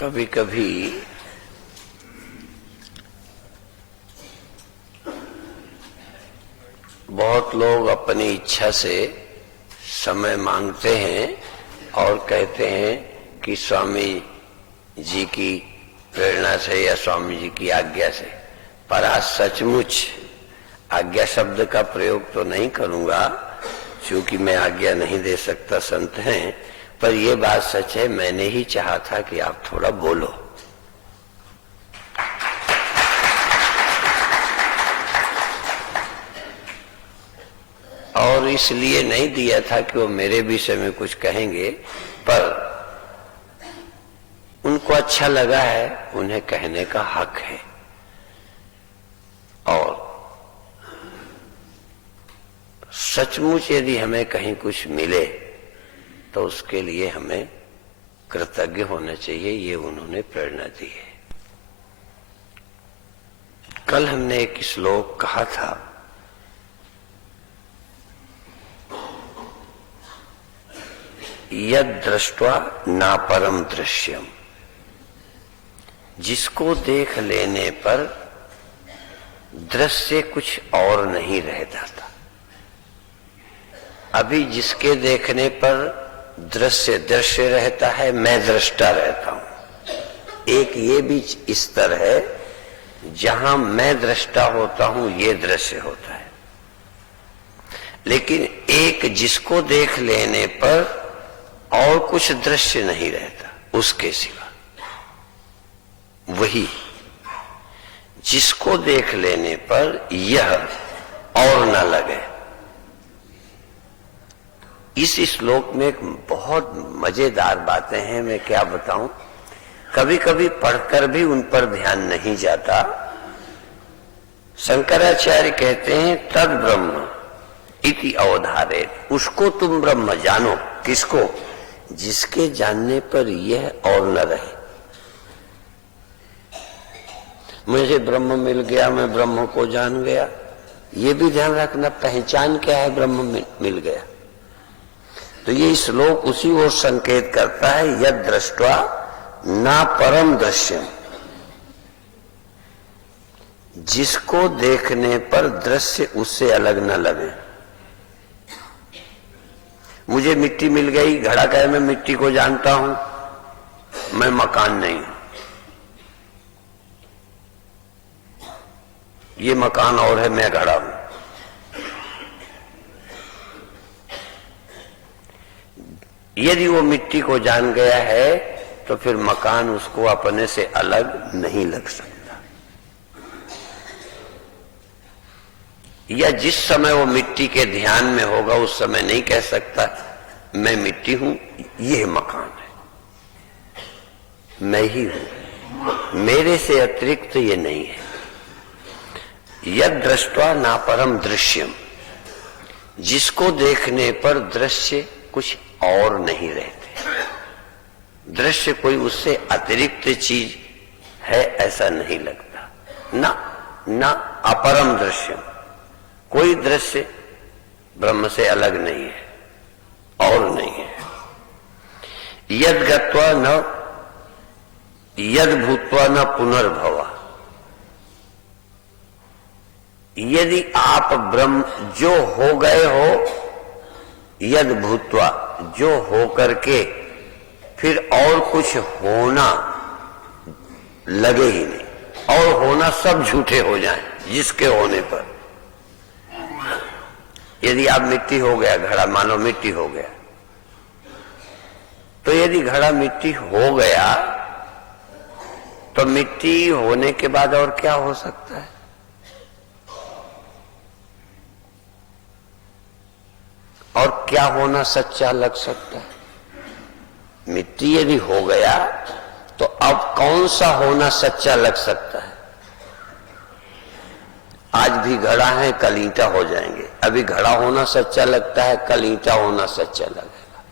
कभी कभी बहुत लोग अपनी इच्छा से समय मांगते हैं और कहते हैं कि स्वामी जी की प्रेरणा से या स्वामी जी की आज्ञा से, पर आज सचमुच आज्ञा शब्द का प्रयोग तो नहीं करूंगा क्योंकि मैं आज्ञा नहीं दे सकता, संत हैं, पर यह बात सच है, मैंने ही चाहा था कि आप थोड़ा बोलो। और इसलिए नहीं दिया था कि वो मेरे विषय में कुछ कहेंगे, पर उनको अच्छा लगा है, उन्हें कहने का हक है। और सचमुच यदि हमें कहीं कुछ मिले तो उसके लिए हमें कृतज्ञ होना चाहिए, ये उन्होंने प्रेरणा दी है। कल हमने एक श्लोक कहा था, यद दृष्ट्वा ना परम दृश्यम, जिसको देख लेने पर दृश्य कुछ और नहीं रह जाता। अभी जिसके देखने पर दृश्य दृश्य रहता है, मैं दृष्टा रहता हूं। एक ये भी स्तर है जहां मैं दृष्टा होता हूं, ये दृश्य होता है। लेकिन एक जिसको देख लेने पर और कुछ दृश्य नहीं रहता उसके सिवा, वही जिसको देख लेने पर यह और न लगे। इस श्लोक में एक बहुत मजेदार बातें हैं, मैं क्या बताऊं, कभी कभी पढ़कर भी उन पर ध्यान नहीं जाता। शंकराचार्य कहते हैं तद ब्रह्म इति अवधारेत, उसको तुम ब्रह्म जानो। किसको? जिसके जानने पर यह और न रहे। मुझे ब्रह्म मिल गया, मैं ब्रह्म को जान गया, ये भी ध्यान रखना। पहचान क्या है? ब्रह्म मिल गया। तो ये श्लोक उसी ओर संकेत करता है, यद दृष्ट्वा ना परम दृश्यम, जिसको देखने पर दृश्य उससे अलग न लगे। मुझे मिट्टी मिल गई, घड़ा कहे मैं मिट्टी को जानता हूं, मैं मकान नहीं हूं। ये मकान और है, मैं घड़ा हूं। यदि वो मिट्टी को जान गया है तो फिर मकान उसको अपने से अलग नहीं लग सकता। या जिस समय वो मिट्टी के ध्यान में होगा उस समय नहीं कह सकता मैं मिट्टी हूं, ये मकान है, मैं ही हूं, मेरे से अतिरिक्त ये नहीं है। यद दृष्ट्वा ना परम दृश्यम, जिसको देखने पर दृश्य कुछ और नहीं रहते। दृश्य कोई उससे अतिरिक्त चीज है ऐसा नहीं लगता। ना अपरम दृश्य, कोई दृश्य ब्रह्म से अलग नहीं है और नहीं है। यद गत्वा न यद भूत्वा न पुनर्भवा, यदि आप ब्रह्म जो हो गए हो, यद भूत्वा जो हो करके फिर और कुछ होना लगे ही नहीं, और होना सब झूठे हो जाएं जिसके होने पर। यदि आप मिट्टी हो गया, घड़ा मानो मिट्टी हो गया, तो यदि घड़ा मिट्टी हो गया तो मिट्टी होने के बाद और क्या हो सकता है? और क्या होना सच्चा लग सकता है? मिट्टी यदि हो गया तो अब कौन सा होना सच्चा लग सकता है? आज भी घड़ा है, कल ईंटा हो जाएंगे। अभी घड़ा होना सच्चा लगता है, कल ईंटा होना सच्चा लगेगा,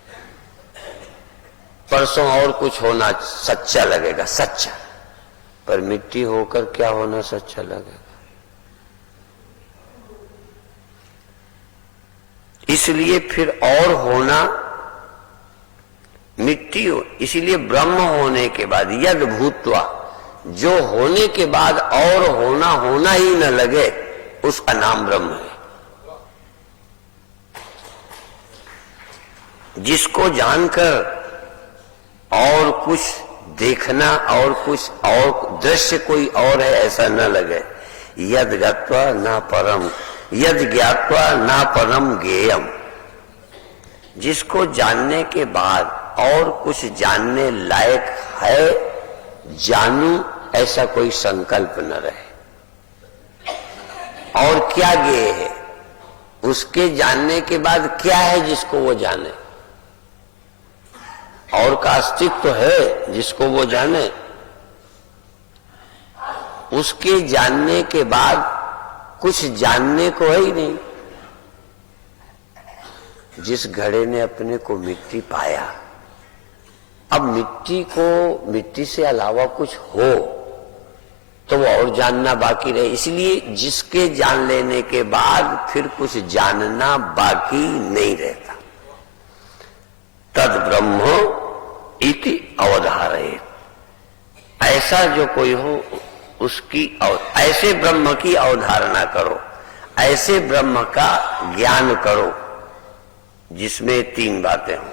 परसों और कुछ होना सच्चा लगेगा, सच्चा। पर मिट्टी होकर क्या होना सच्चा लगेगा? इसलिए फिर और होना मिट्टी हो। इसीलिए ब्रह्म होने के बाद यद भूत्वा, जो होने के बाद और होना ही न लगे, उसका नाम ब्रह्म है। जिसको जानकर और कुछ देखना और कुछ और दृश्य कोई और है ऐसा न लगे, यद गत्वा न परम, यद ज्ञात्वा न परम ज्ञेयम। जिसको जानने के बाद और कुछ जानने लायक है, जानू ऐसा कोई संकल्प न रहे। और क्या ज्ञेय है, उसके जानने के बाद क्या है जिसको वो जाने, और का अस्तित्व तो है जिसको वो जाने। उसके जानने के बाद कुछ जानने को है ही नहीं। जिस घड़े ने अपने को मिट्टी पाया, अब मिट्टी को, मिट्टी से अलावा कुछ हो तो वो और जानना बाकी रहे। इसलिए जिसके जान लेने के बाद फिर कुछ जानना बाकी नहीं रहता। तद ब्रह्म इति अवधारयेत्। ऐसा जो कोई हो उसकी ऐसे ब्रह्म की अवधारणा करो, ऐसे ब्रह्म का ज्ञान करो जिसमें तीन बातें हों।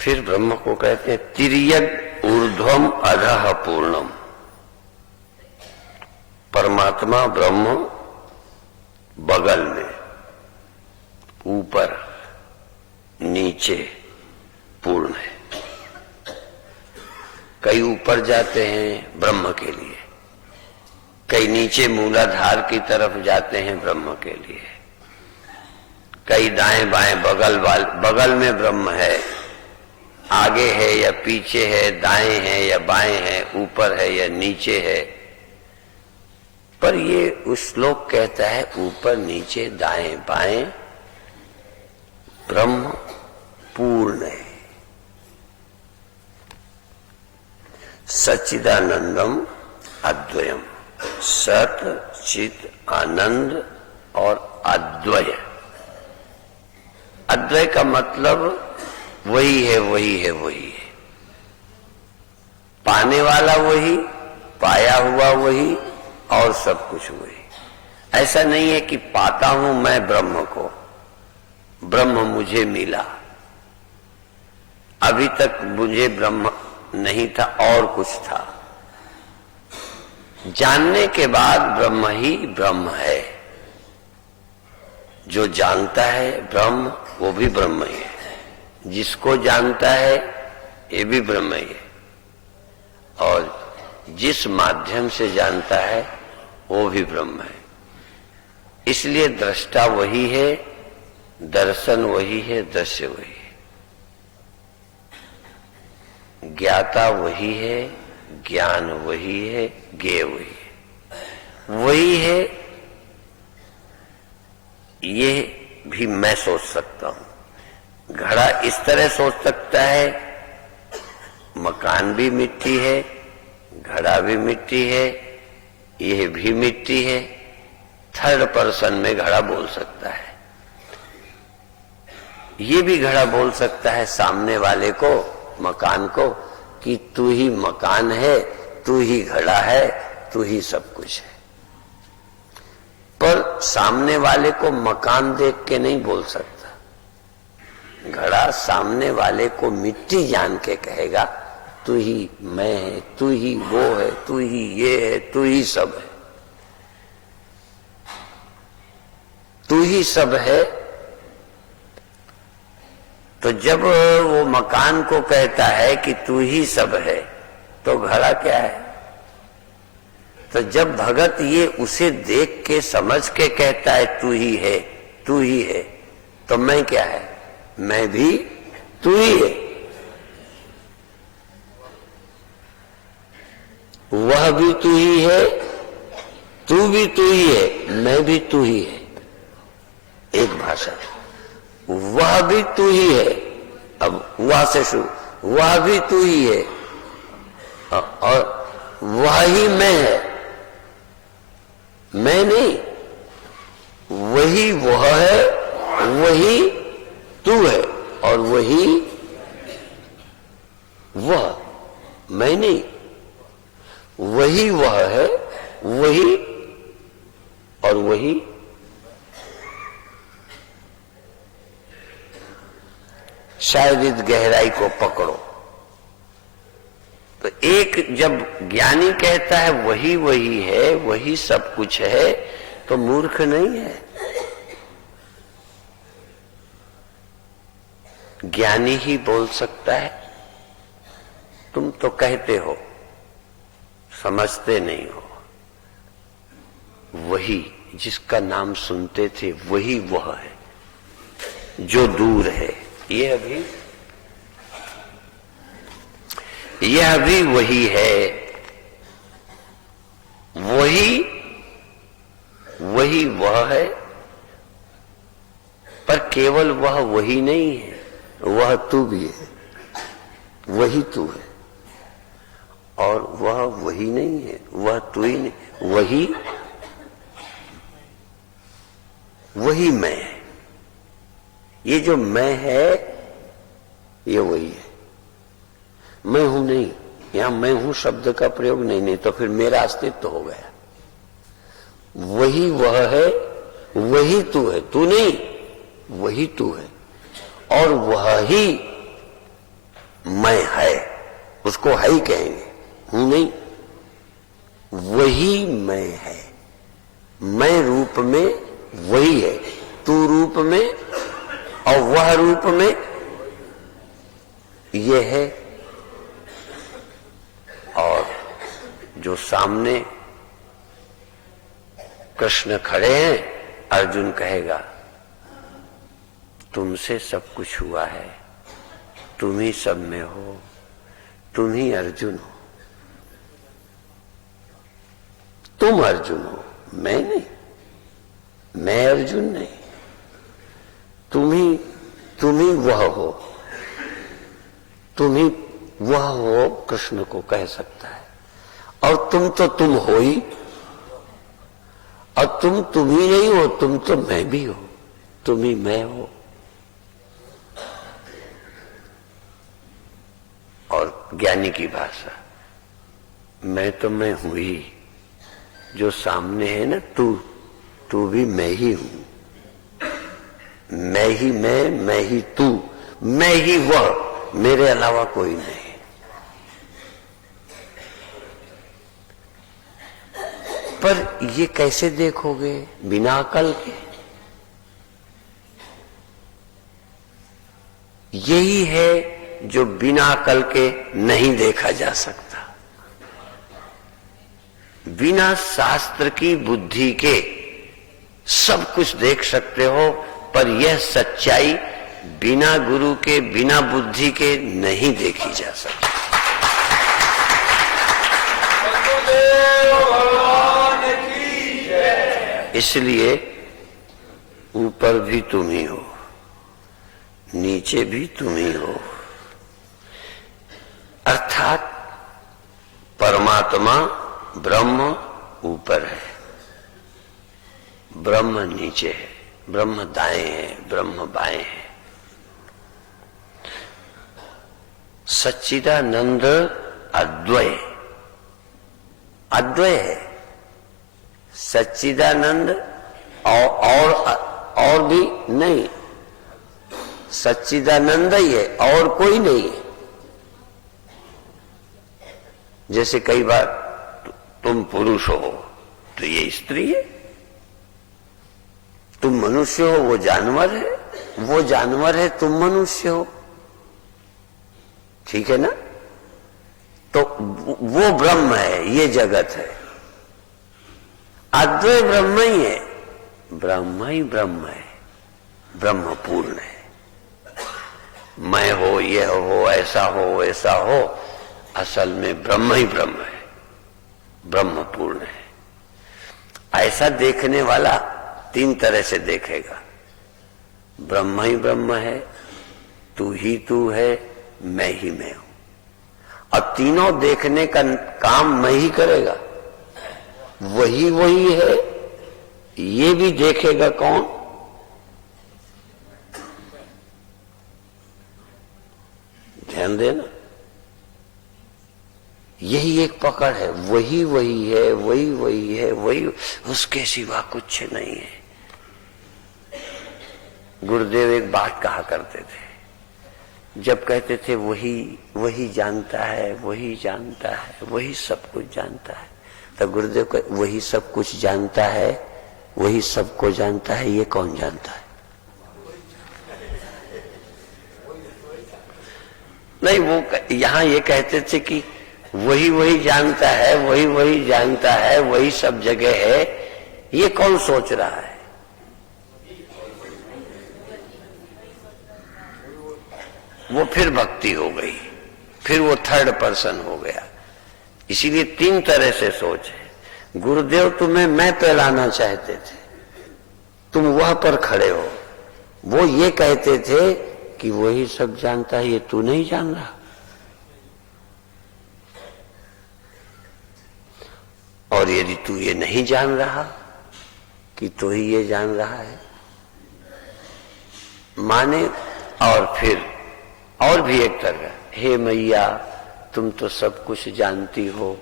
फिर ब्रह्म को कहते हैं तिर्यक ऊर्ध्वम अधः पूर्णम। परमात्मा ब्रह्म बगल में, ऊपर नीचे पूर्ण है। कई ऊपर जाते हैं ब्रह्म के लिए, कई नीचे मूलाधार की तरफ जाते हैं ब्रह्म के लिए, कई दाएं बाएं बगल में ब्रह्म है, आगे है या पीछे है, दाएं है या बाएं है, ऊपर है या नीचे है। पर ये उस श्लोक कहता है ऊपर नीचे दाएं बाएं ब्रह्म पूर्ण है। सच्चिदानंदम अद्वयम, सत चित आनंद और अद्वय। अद्वय का मतलब वही है, वही है, वही है। पाने वाला वही, पाया हुआ वही और सब कुछ वही। ऐसा नहीं है कि पाता हूं मैं ब्रह्म को, ब्रह्म मुझे मिला, अभी तक मुझे ब्रह्म नहीं था और कुछ था। जानने के बाद ब्रह्म ही ब्रह्म है। जो जानता है ब्रह्म, वो भी ब्रह्म ही है। जिसको जानता है ये भी ब्रह्म ही है, और जिस माध्यम से जानता है वो भी ब्रह्म है। इसलिए दृष्टा वही है, दर्शन वही है, दृश्य वही है, ज्ञाता वही है, ज्ञान वही है, ज्ञेय वही है। वही है, ये भी मैं सोच सकता हूं। घड़ा इस तरह सोच सकता है, मकान भी मिट्टी है, घड़ा भी मिट्टी है, यह भी मिट्टी है। थर्ड पर्सन में घड़ा बोल सकता है। ये भी घड़ा बोल सकता है सामने वाले को, मकान को, कि तू ही मकान है, तू ही घड़ा है, तू ही सब कुछ है। पर सामने वाले को मकान देख के नहीं बोल सकता। घड़ा सामने वाले को मिट्टी जान के कहेगा तू ही मैं है, तू ही वो है, तू ही ये है, तू ही सब है, तू ही सब है। तो जब वो मकान को कहता है कि तू ही सब है, तो घड़ा क्या है? तो जब भगत ये उसे देख के समझ के कहता है तू ही है, तू ही है, तो मैं क्या है? मैं भी तू ही है। वह भी तू ही है, तू भी तू ही है, मैं भी तू ही है। एक भाषा। वह भी तू ही है, अब वह से शुरू, वह भी तू ही है, और वह ही मैं है, मैं नहीं। वही वह है, वही तू है। और वही वह, मैं नहीं, वही वह है, वही और वही। शायद इस गहराई को पकड़ो तो एक जब ज्ञानी कहता है वही वही है, वही सब कुछ है, तो मूर्ख नहीं है। ज्ञानी ही बोल सकता है। तुम तो कहते हो, समझते नहीं हो। वही जिसका नाम सुनते थे वही वह है जो दूर है। यह भी वही है, वही वह है। पर केवल वह वही नहीं है, वह तू भी है। वही तू है और वह वही नहीं है, वह तू ही नहीं, वही मैं है। ये जो मैं है ये वही है। मैं हूं नहीं, यहां मैं हूं शब्द का प्रयोग नहीं तो फिर मेरा अस्तित्व हो गया। वही वह है, वही तू है, तू नहीं, वही तू है और वह ही मैं है। उसको है ही कहेंगे, हूं नहीं। वही मैं है। मैं रूप में वही है, तू रूप में और वह रूप में ये है। और जो सामने कृष्ण खड़े हैं, अर्जुन कहेगा तुमसे सब कुछ हुआ है, तुम ही सब में हो, तुम ही अर्जुन हो। तुम अर्जुन हो, मैं नहीं, मैं अर्जुन नहीं। तुम ही वह हो, तुम ही वह हो, कृष्ण को कह सकता है। और तुम तो तुम हो ही, और तुम ही नहीं हो, तुम तो मैं भी हो, तुम ही मैं हो। और ज्ञानी की भाषा, मैं तो मैं हूं ही। जो सामने है ना तू भी मैं ही हूं। मैं ही मैं ही तू, मैं ही वह, मेरे अलावा कोई नहीं। पर ये कैसे देखोगे बिना अकल के? यही है जो बिना अकल के नहीं देखा जा सकता। बिना शास्त्र की बुद्धि के सब कुछ देख सकते हो, पर यह सच्चाई बिना गुरु के, बिना बुद्धि के नहीं देखी जा सकती। इसलिए ऊपर भी तुम ही हो, नीचे भी तुम ही हो। अर्थात परमात्मा ब्रह्म ऊपर है, ब्रह्म नीचे है, ब्रह्म दाएं है, ब्रह्म बाएं है। सच्चिदानंद अद्वय, अद्वय है। सच्चिदानंद और भी नहीं, सच्चिदानंद ही है और कोई नहीं है। जैसे कई बार तुम पुरुष हो तो ये स्त्री है, तुम मनुष्य हो वो जानवर है, वो जानवर है तुम मनुष्य हो, ठीक है ना? तो वो ब्रह्म है, ये जगत है। अद्वय ब्रह्म ही है, ब्रह्म ही ब्रह्म है, ब्रह्म पूर्ण है। मैं हो, यह हो, ऐसा हो, वैसा हो, असल में ब्रह्म ही ब्रह्म है, ब्रह्म पूर्ण है। ऐसा देखने वाला तीन तरह से देखेगा। ब्रह्म ही ब्रह्म है, तू ही तू है, मैं ही मैं हूं। और तीनों देखने का काम मैं ही करेगा। वही वही है, ये भी देखेगा कौन? ध्यान देना, यही एक पकड़ है, वही वही है, वही वही है, वही, उसके सिवा कुछ नहीं है। गुरुदेव एक बात कहा करते थे, जब कहते थे वही वही जानता है, वही जानता है, वही सब कुछ जानता है, तो गुरुदेव को वही सब कुछ जानता है, वही सबको जानता है, ये कौन जानता है? नहीं, वो यहां ये कहते थे कि वही वही जानता है, वही वही जानता है, वही सब जगह है, ये कौन सोच रहा है? वो फिर भक्ति हो गई, फिर वो थर्ड पर्सन हो गया। इसीलिए तीन तरह से सोच है। गुरुदेव तुम्हें मैं पहलाना चाहते थे, तुम वह पर खड़े हो। वो ये कहते थे कि वही सब जानता है, ये तू नहीं जान रहा। और यदि तू ये नहीं जान रहा कि तू ही ये जान रहा है माने, और फिर और भी एक तरह, हे मैया तुम तो सब कुछ जानती हो,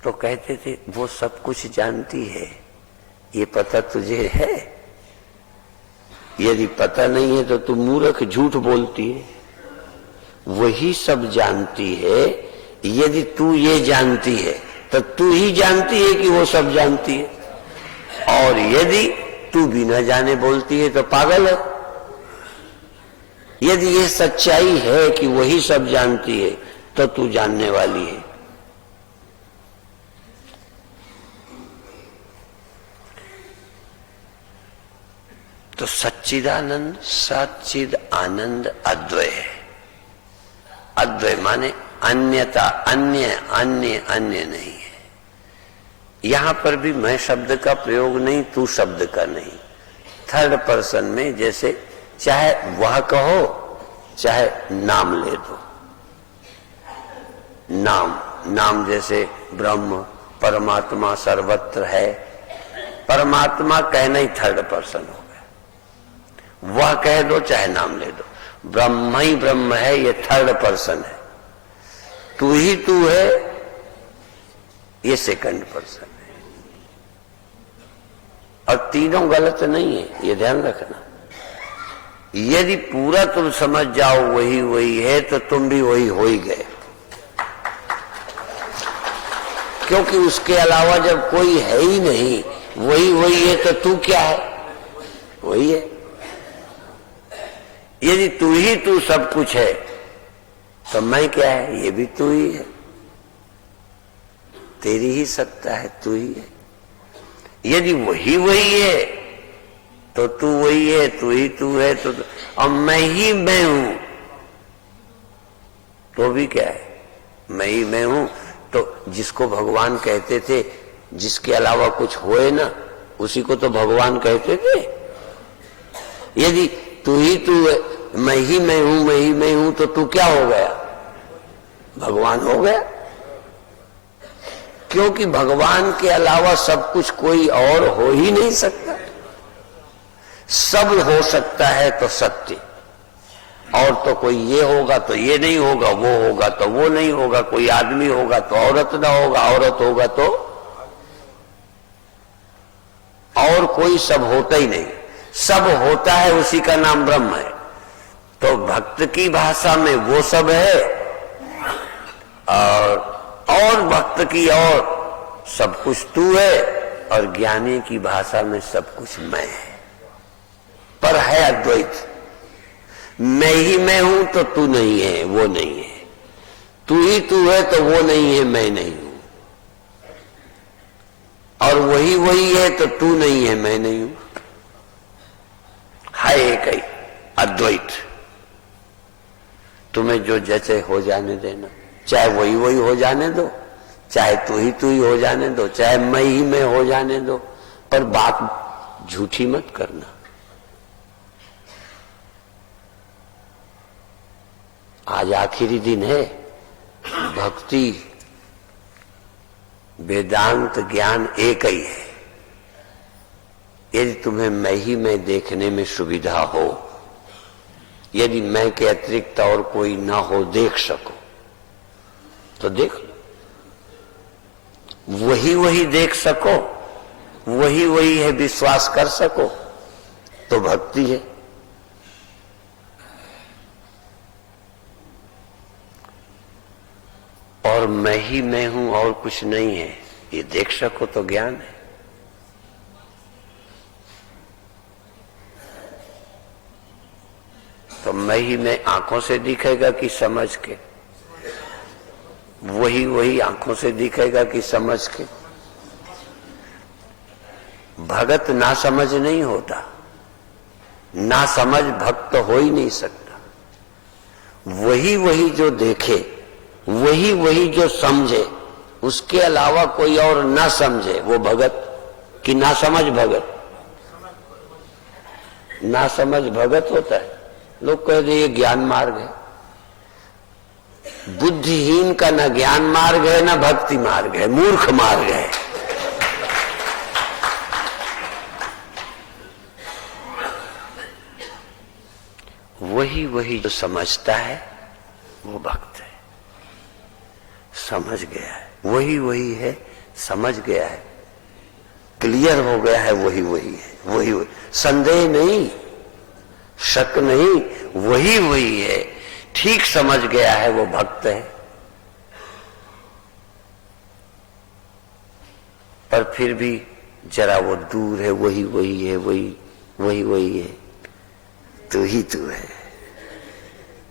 तो कहते थे वो सब कुछ जानती है, ये पता तुझे है? यदि पता नहीं है तो तू मूर्ख, झूठ बोलती है। वही सब जानती है, यदि तू ये जानती है तो तू ही जानती है कि वो सब जानती है, और यदि तू बिना जाने बोलती है तो पागल है। यदि ये सच्चाई है कि वही सब जानती है तो तू जानने वाली है। तो सच्चिदानंद, सच्चिद आनंद अद्वय है। अद्वय माने अन्यता, अन्य अन्य अन्य नहीं है। यहां पर भी मैं शब्द का प्रयोग नहीं, तू शब्द का नहीं। थर्ड पर्सन में जैसे चाहे वह कहो चाहे नाम ले दो। नाम जैसे ब्रह्म, परमात्मा सर्वत्र है, परमात्मा कहना ही थर्ड पर्सन हो गया। वह कह दो चाहे नाम ले दो, ब्रह्म ही ब्रह्म है, ये थर्ड पर्सन है। तू ही तू है, ये सेकंड पर्सन है। और तीनों गलत नहीं है, ये ध्यान रखना। यदि पूरा तुम समझ जाओ वही वही है तो तुम भी वही हो ही गए, क्योंकि उसके अलावा जब कोई है ही नहीं, वही वही है तो तू क्या है? वही है। यदि तू ही तू सब कुछ है तो मैं क्या है? ये भी तू ही है, तेरी ही सत्ता है, तू ही है। यदि वही वही है तो तू वही है, तू ही तू है, तो और मैं ही मैं हूं तो भी क्या है? मैं ही मैं हूं। तो जिसको भगवान कहते थे, जिसके अलावा कुछ होए ना, उसी को तो भगवान कहते थे। यदि तू ही तू है, मैं ही मैं हूं, मैं ही मैं हूं, तो तू क्या हो गया? भगवान हो गया। क्योंकि भगवान के अलावा सब कुछ कोई और हो ही नहीं सकता। सब हो सकता है तो सत्य, और तो कोई ये होगा तो ये नहीं होगा, वो होगा तो वो नहीं होगा, कोई आदमी होगा तो औरत ना होगा, औरत होगा तो और कोई सब होता ही नहीं। सब होता है, उसी का नाम ब्रह्म है। तो भक्त की भाषा में वो सब है, और भक्त की और सब कुछ तू है, और ज्ञानी की भाषा में सब कुछ मैं है। पर है अद्वैत। मैं ही मैं हूं तो तू नहीं है, वो नहीं है। तू ही तू है तो वो नहीं है, मैं नहीं हूं। और वही वही है तो तू नहीं है, मैं नहीं हूं। है एक ही अद्वैत। तुम्हें जो जैसे हो जाने देना, चाहे वही वही हो जाने दो, चाहे तू ही हो जाने दो, चाहे मैं ही मैं हो जाने दो, पर बात झूठी मत करना। आज आखिरी दिन है। भक्ति वेदांत ज्ञान एक ही है। यदि तुम्हें मैं ही मैं देखने में सुविधा हो, यदि मैं के अतिरिक्त और कोई ना हो देख सको तो देख लो। वही वही देख सको, वही वही है विश्वास कर सको तो भक्ति है। और मैं ही मैं हूं और कुछ नहीं है, ये देख सको तो ज्ञान है। तो मैं ही मैं आंखों से दिखेगा कि समझ के? वही वही आंखों से दिखेगा कि समझ के? भगत ना समझ नहीं होता, ना समझ भक्त हो ही नहीं सकता। वही वही जो देखे, वही वही जो समझे, उसके अलावा कोई और ना समझे वो भगत कि ना समझ भगत? ना समझ भगत होता है। लोग कहते ये ज्ञान मार्ग है। बुद्धिहीन का ना ज्ञान मार्ग है ना भक्ति मार्ग है, मूर्ख मार्ग है। वही वही जो समझता है वो भक्त है, समझ गया है। वही वही है, समझ गया है, क्लियर हो गया है, वही वही है, वही वही, संदेह नहीं, शक नहीं, वही वही है, ठीक समझ गया है, वो भक्त है। पर फिर भी जरा वो दूर है, वही वही है, वही वही वही है, तू ही तू है।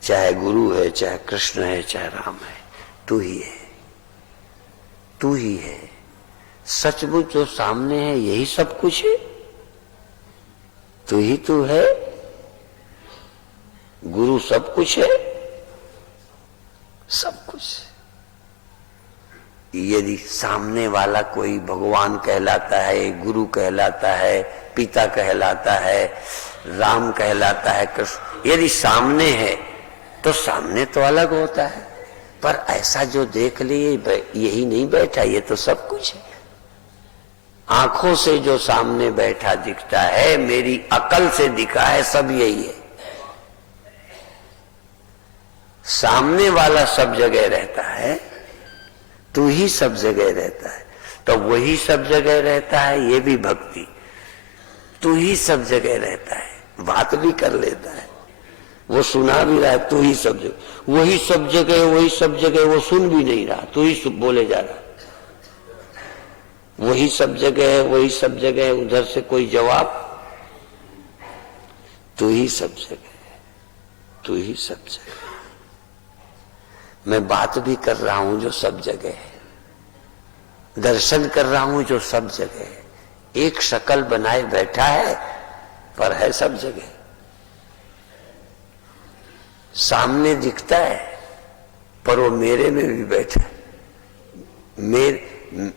चाहे गुरु है, चाहे कृष्ण है, चाहे राम है, तू ही है, तू ही है। सचमुच जो सामने है यही सब कुछ है, तू ही तू है। गुरु सब कुछ है, सब कुछ। यदि सामने वाला कोई भगवान कहलाता है, गुरु कहलाता है, पिता कहलाता है, राम कहलाता है, कृष्ण, यदि सामने है तो सामने तो अलग होता है, पर ऐसा जो देख लिए यही नहीं बैठा, ये तो सब कुछ है। आंखों से जो सामने बैठा दिखता है, मेरी अकल से दिखा है, सब यही है। सामने वाला सब जगह रहता है, तू ही सब जगह रहता है। तो वही सब जगह रहता है, ये भी भक्ति। तू ही सब जगह रहता है, बात भी कर लेता है, वो सुना भी रहा है, तू ही सब जगह, वही सब जगह, वही सब जगह, वो सुन भी नहीं रहा, तू ही बोले जा रहा। वही सब जगह है, वही सब जगह है, उधर से कोई जवाब, तू ही सब जगह है, तू ही सब जगह। मैं बात भी कर रहा हूं जो सब जगह है, दर्शन कर रहा हूं जो सब जगह है। एक शक्ल बनाए बैठा है पर है सब जगह, सामने दिखता है पर वो मेरे में भी बैठा है।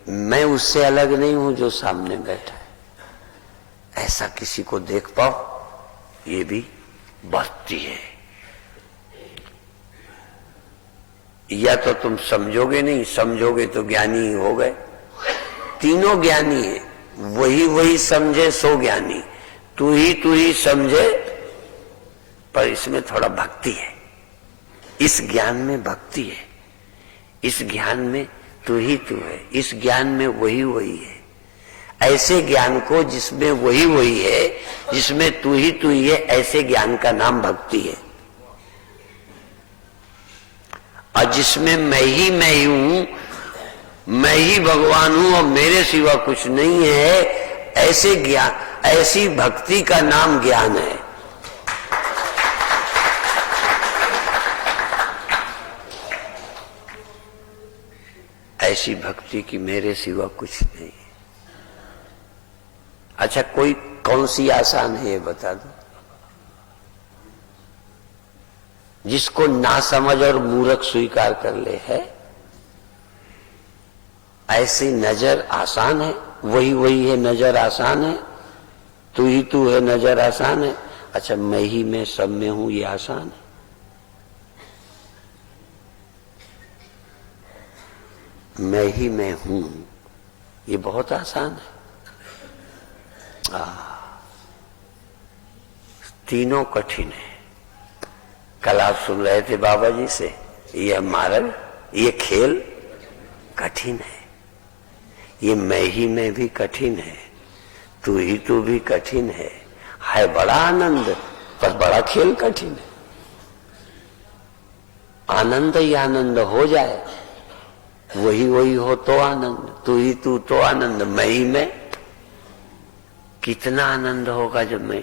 मैं उससे अलग नहीं हूं जो सामने बैठा है। ऐसा किसी को देख पाओ, ये भी भक्ति है। या तो तुम समझोगे नहीं, समझोगे तो ज्ञानी ही हो गए। तीनों ज्ञानी है, वही वही समझे सो ज्ञानी, तू ही समझे, पर इसमें थोड़ा भक्ति है। इस ज्ञान में भक्ति है, इस ज्ञान में तू ही तू है, इस ज्ञान में वही वही है। ऐसे ज्ञान को जिसमें वही वही है, जिसमें तू ही है, ऐसे ज्ञान का नाम भक्ति है। और जिसमें मैं ही हूं, मैं ही भगवान हूं और मेरे सिवा कुछ नहीं है, ऐसे ज्ञान, ऐसी भक्ति का नाम ज्ञान है। ऐसी भक्ति की मेरे सिवा कुछ नहीं है। अच्छा, कोई कौन सी आसान है ये बता दो? जिसको ना समझ और मूर्ख स्वीकार कर ले है, ऐसी नजर आसान है, वही वही है, नजर आसान है, तू ही तू है, नजर आसान है। अच्छा, मैं ही मैं सब में हूं, ये आसान है? मैं ही मैं हूं, ये बहुत आसान है। तीनों कठिन है। कल आप सुन रहे थे बाबा जी से, यह मार्ग, ये खेल कठिन है। ये मैं ही में भी कठिन है, तू ही तू भी कठिन है बड़ा आनंद, पर बड़ा खेल कठिन है। आनंद ही आनंद हो जाए, वही वही हो तो आनंद, तू ही तू तो आनंद, मैं ही में कितना आनंद होगा जब मैं।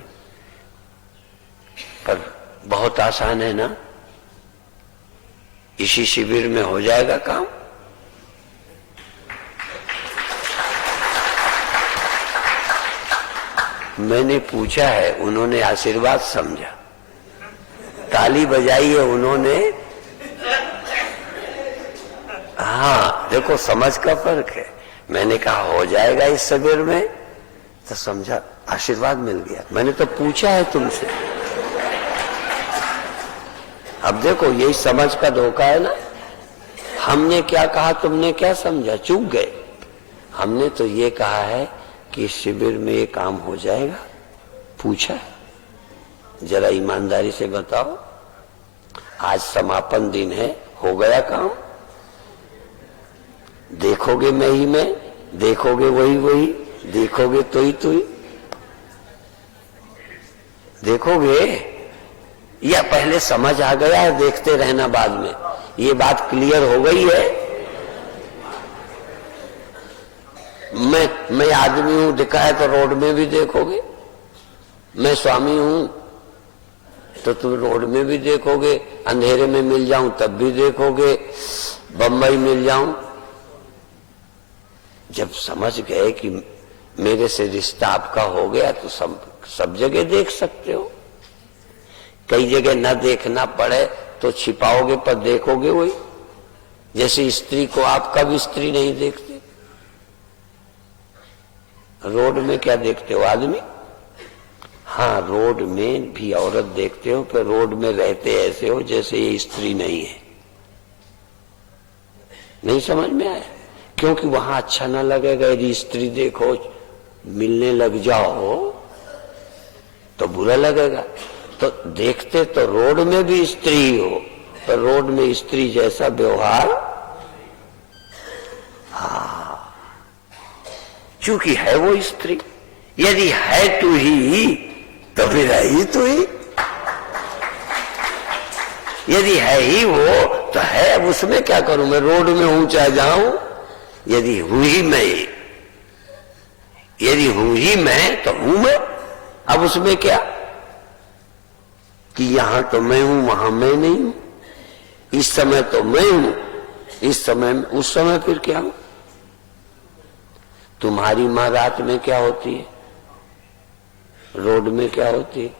पर बहुत आसान है ना, इसी शिविर में हो जाएगा काम। मैंने पूछा है, उन्होंने आशीर्वाद समझा, ताली बजाई है उन्होंने। हाँ देखो, समझ का फर्क है। मैंने कहा हो जाएगा इस शिविर में, तो समझा आशीर्वाद मिल गया। मैंने तो पूछा है तुमसे। अब देखो, यही समझ का धोखा है ना। हमने क्या कहा, तुमने क्या समझा, चूक गए। हमने तो ये कहा है कि शिविर में ये काम हो जाएगा। पूछा, जरा ईमानदारी से बताओ, आज समापन दिन है, हो गया काम? देखोगे मैं ही मैं, देखोगे वही वही, देखोगे तो ही देखोगे, या पहले समझ आ गया है, देखते रहना बाद में? ये बात क्लियर हो गई है? मैं आदमी हूं दिखाए तो रोड में भी देखोगे, मैं स्वामी हूं तो तुम रोड में भी देखोगे, अंधेरे में मिल जाऊं तब भी देखोगे, बंबई मिल जाऊं। जब समझ गए कि मेरे से रिश्ता आपका हो गया, तो सब जगह देख सकते हो। कई जगह न देखना पड़े तो छिपाओगे, पर देखोगे वही। जैसे स्त्री को आप कभी स्त्री नहीं देखते, रोड में क्या देखते हो, आदमी? हाँ, रोड में भी औरत देखते हो, पर रोड में रहते ऐसे हो जैसे ये स्त्री नहीं है। नहीं समझ में आया? क्योंकि वहां अच्छा ना लगेगा। यदि स्त्री देखो, मिलने लग जाओ तो बुरा लगेगा। तो देखते तो रोड में भी स्त्री हो, पर रोड में स्त्री जैसा व्यवहार, हाँ, चूंकि है वो स्त्री। यदि है तू ही, तो फिर है ही तू ही। यदि है ही वो, तो है, अब उसमें क्या करूं? मैं रोड में हूं चाहे जाऊं, यदि हूं ही मैं, यदि हूं ही मैं तो हूं मैं। अब उसमें क्या कि यहां तो मैं हूं, वहां मैं नहीं हूं, इस समय तो मैं हूं, इस समय उस समय फिर क्या हूं? तुम्हारी मां रात में क्या होती है, रोड में क्या होती है,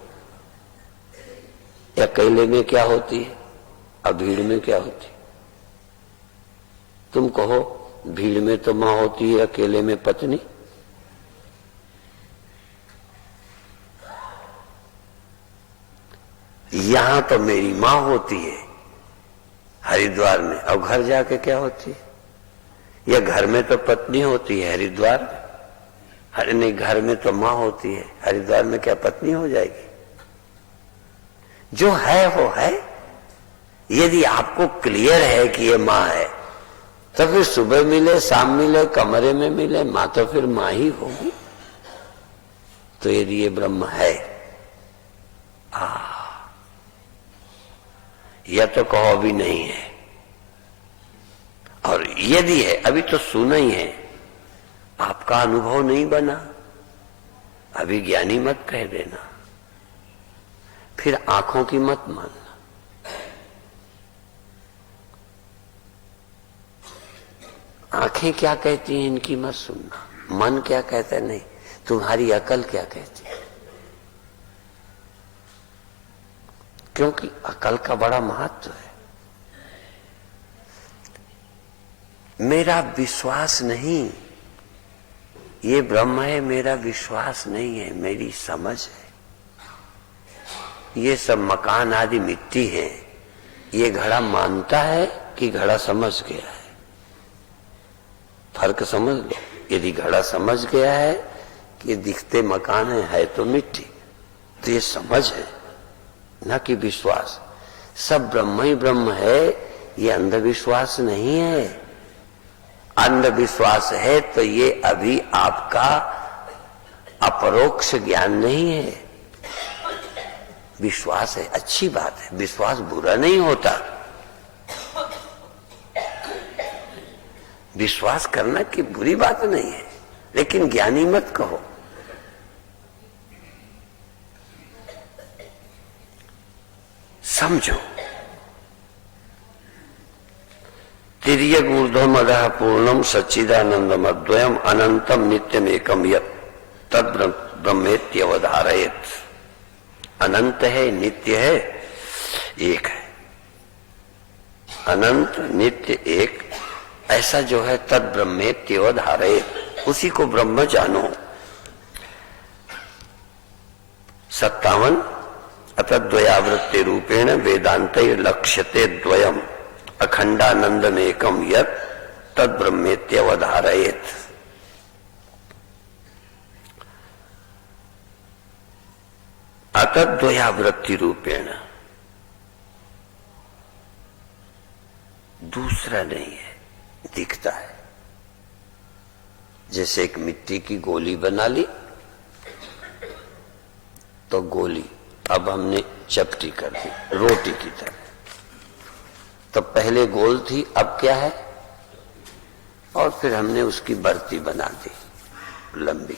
अकेले में क्या होती है, और भीड़ में क्या होती है? तुम कहो, भीड़ में तो मां होती है, अकेले में पत्नी। यहां तो मेरी मां होती है हरिद्वार में, और घर जाके क्या होती है? या घर में तो पत्नी होती है हरिद्वार में, अरे नहीं, घर में तो मां होती है, हरिद्वार में क्या पत्नी हो जाएगी? जो है वो है। यदि आपको क्लियर है कि ये मां है, तो फिर सुबह मिले, शाम मिले, कमरे में मिले, मां तो फिर मां ही होगी। तो यदि ये ब्रह्म है, या तो कहो अभी नहीं है, और यदि है, अभी तो सुना ही है, आपका अनुभव नहीं बना, अभी ज्ञानी मत कह देना, फिर आंखों की मत मानना। आंखें क्या कहती हैं इनकी मत सुनना, मन क्या कहता है नहीं, तुम्हारी अकल क्या कहती है। क्योंकि अकल का बड़ा महत्व है। मेरा विश्वास नहीं, ये ब्रह्म है, मेरा विश्वास नहीं है, मेरी समझ है। ये सब मकान आदि मिट्टी है, ये घड़ा मानता है कि घड़ा समझ गया है? फर्क समझ लो। यदि घड़ा समझ गया है कि दिखते मकान है तो मिट्टी, तो ये समझ है। न कि विश्वास। सब ब्रह्म ही ब्रह्म है, ये अंधविश्वास नहीं है। अंधविश्वास है तो ये अभी आपका अपरोक्ष ज्ञान नहीं है। विश्वास है, अच्छी बात है, विश्वास बुरा नहीं होता। विश्वास करना कि बुरी बात नहीं है, लेकिन ज्ञानी मत कहो। समझो, तिर्यक ऊर्ध्वम अधः पूर्णम सच्चिदानंदम अद्वयम अनंतम नित्यम एकम यत् तद ब्रह्मेत्यवधारयेत्। अनंत है, नित्य है, एक है। अनंत नित्य एक ऐसा जो है तद ब्रह्मेत्यवधारयेत्, उसी को ब्रह्म जानो। 57 अतद्वयावृत्ति रूपेण वेदांते लक्ष्यते द्वयम अखंडानंदमेकम यत् तद ब्रह्मेत्यवधारयेत्। अतद्वयावृत्ति रूपेण, दूसरा नहीं है, दिखता है। जैसे एक मिट्टी की गोली बना ली तो गोली अब हमने चपटी कर दी रोटी की तरह। तो पहले गोल थी, अब क्या है? और फिर हमने उसकी बर्ती बना दी लंबी।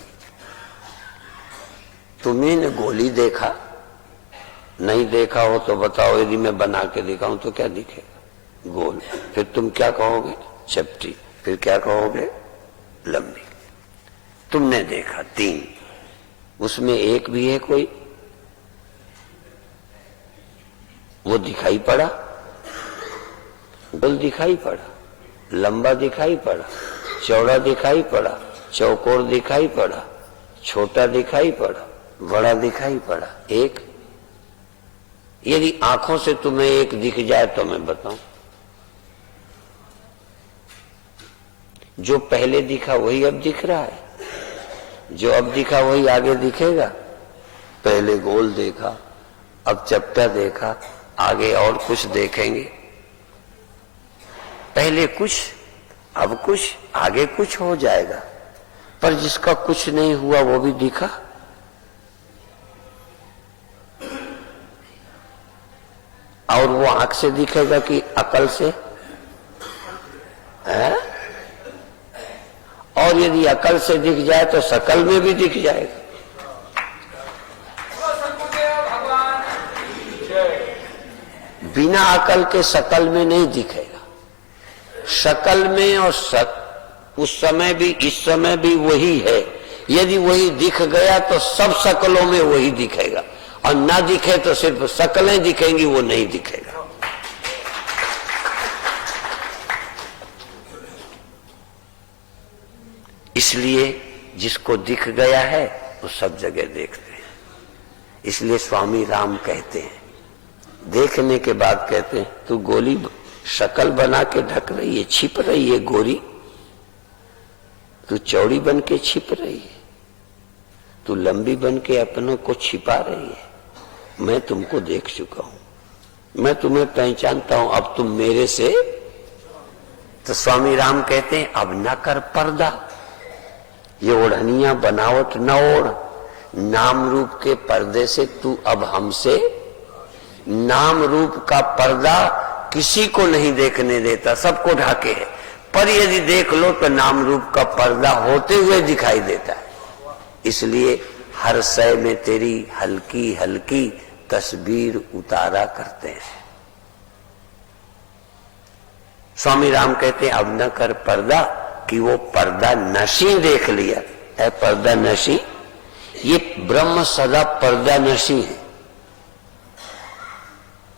तुम्ही ने गोली देखा, नहीं देखा हो तो बताओ, यदि मैं बना के दिखाऊं तो क्या दिखेगा? गोल। फिर तुम क्या कहोगे? चपटी। फिर क्या कहोगे? लंबी। तुमने देखा 3, उसमें एक भी है कोई? वो दिखाई पड़ा? गोल दिखाई पड़ा, लंबा दिखाई पड़ा, चौड़ा दिखाई पड़ा, चौकोर दिखाई पड़ा, छोटा दिखाई पड़ा, बड़ा दिखाई पड़ा। एक? यदि आंखों से तुम्हें एक दिख जाए तो मैं बताऊं, जो पहले दिखा वही अब दिख रहा है, जो अब दिखा वही आगे दिखेगा। पहले गोल देखा, अब चपटा देखा, आगे और कुछ देखेंगे। पहले कुछ, अब कुछ, आगे कुछ हो जाएगा। पर जिसका कुछ नहीं हुआ वो भी दिखा। और वो आंख से दिखेगा कि अकल से? है? और यदि अकल से दिख जाए तो सकल में भी दिख जाएगा। बिना अकल के सकल में नहीं दिखेगा। शकल में और उस समय भी इस समय भी वही है। यदि वही दिख गया तो सब शकलों में वही दिखेगा, और ना दिखे तो सिर्फ शकलें दिखेंगी, वो नहीं दिखेगा। इसलिए जिसको दिख गया है वो सब जगह देखते हैं। इसलिए स्वामी राम कहते हैं, देखने के बाद कहते हैं, तू गोली शकल बना के ढक रही है, छिप रही है गोरी, तू चौड़ी बन के छिप रही है, तू लंबी बन के अपनों को छिपा रही है। मैं तुमको देख चुका हूं, मैं तुम्हें पहचानता हूं, अब तुम मेरे से। तो स्वामी राम कहते हैं, अब न कर पर्दा, ये ओढ़निया बनावट न ओढ़, नाम रूप के पर्दे से तू अब हमसे। नाम रूप का पर्दा किसी को नहीं देखने देता, सबको ढाके है, पर यदि देख लो तो नाम रूप का पर्दा होते हुए दिखाई देता है। इसलिए हर शय में तेरी हल्की हल्की तस्वीर उतारा करते हैं। स्वामी राम कहते हैं, अब न कर पर्दा, कि वो पर्दा नशी देख लिया है। पर्दा नशी, ये ब्रह्म सदा पर्दा नशी है,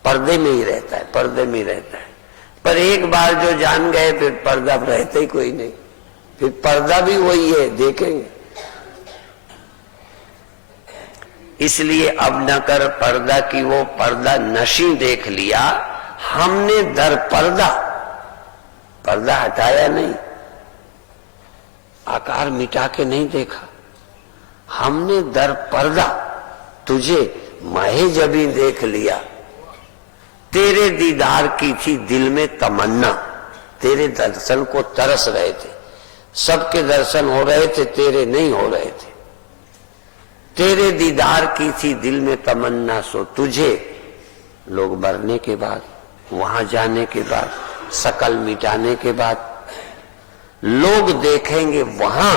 पर्दे में ही रहता है, पर्दे में ही रहता है। पर एक बार जो जान गए फिर पर्दा रहता ही कोई नहीं, फिर पर्दा भी वही है, देखेंगे। इसलिए अब न कर पर्दा, की वो पर्दा नशी देख लिया हमने दर पर्दा। पर्दा हटाया नहीं, आकार मिटा के नहीं देखा, हमने दर पर्दा तुझे माहे जबी देख लिया, तेरे दीदार की थी दिल में तमन्ना। तेरे दर्शन को तरस रहे थे, सबके दर्शन हो रहे थे, तेरे नहीं हो रहे थे। तेरे दीदार की थी दिल में तमन्ना, सो तुझे लोग मरने के बाद, वहां जाने के बाद, शकल मिटाने के बाद लोग देखेंगे वहां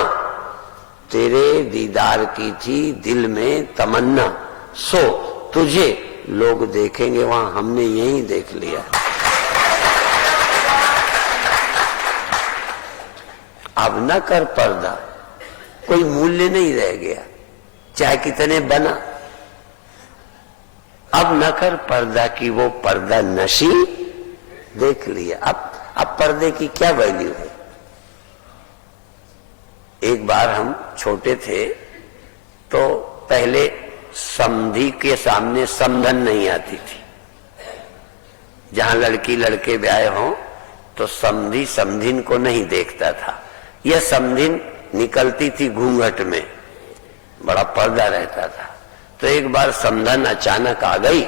तेरे दीदार की थी दिल में तमन्ना, सो तुझे लोग देखेंगे वहां, हमने यही देख लिया। अब न कर पर्दा, कोई मूल्य नहीं रह गया, चाहे कितने बना। अब न कर पर्दा की वो पर्दा नशी देख लिया। अब पर्दे की क्या वैल्यू है। एक बार हम छोटे थे तो पहले समधी के सामने समधन नहीं आती थी। जहां लड़की लड़के ब्याह हों तो समधी समधिन को नहीं देखता था। यह समधिन निकलती थी घूंघट में, बड़ा पर्दा रहता था। तो एक बार समधन अचानक आ गई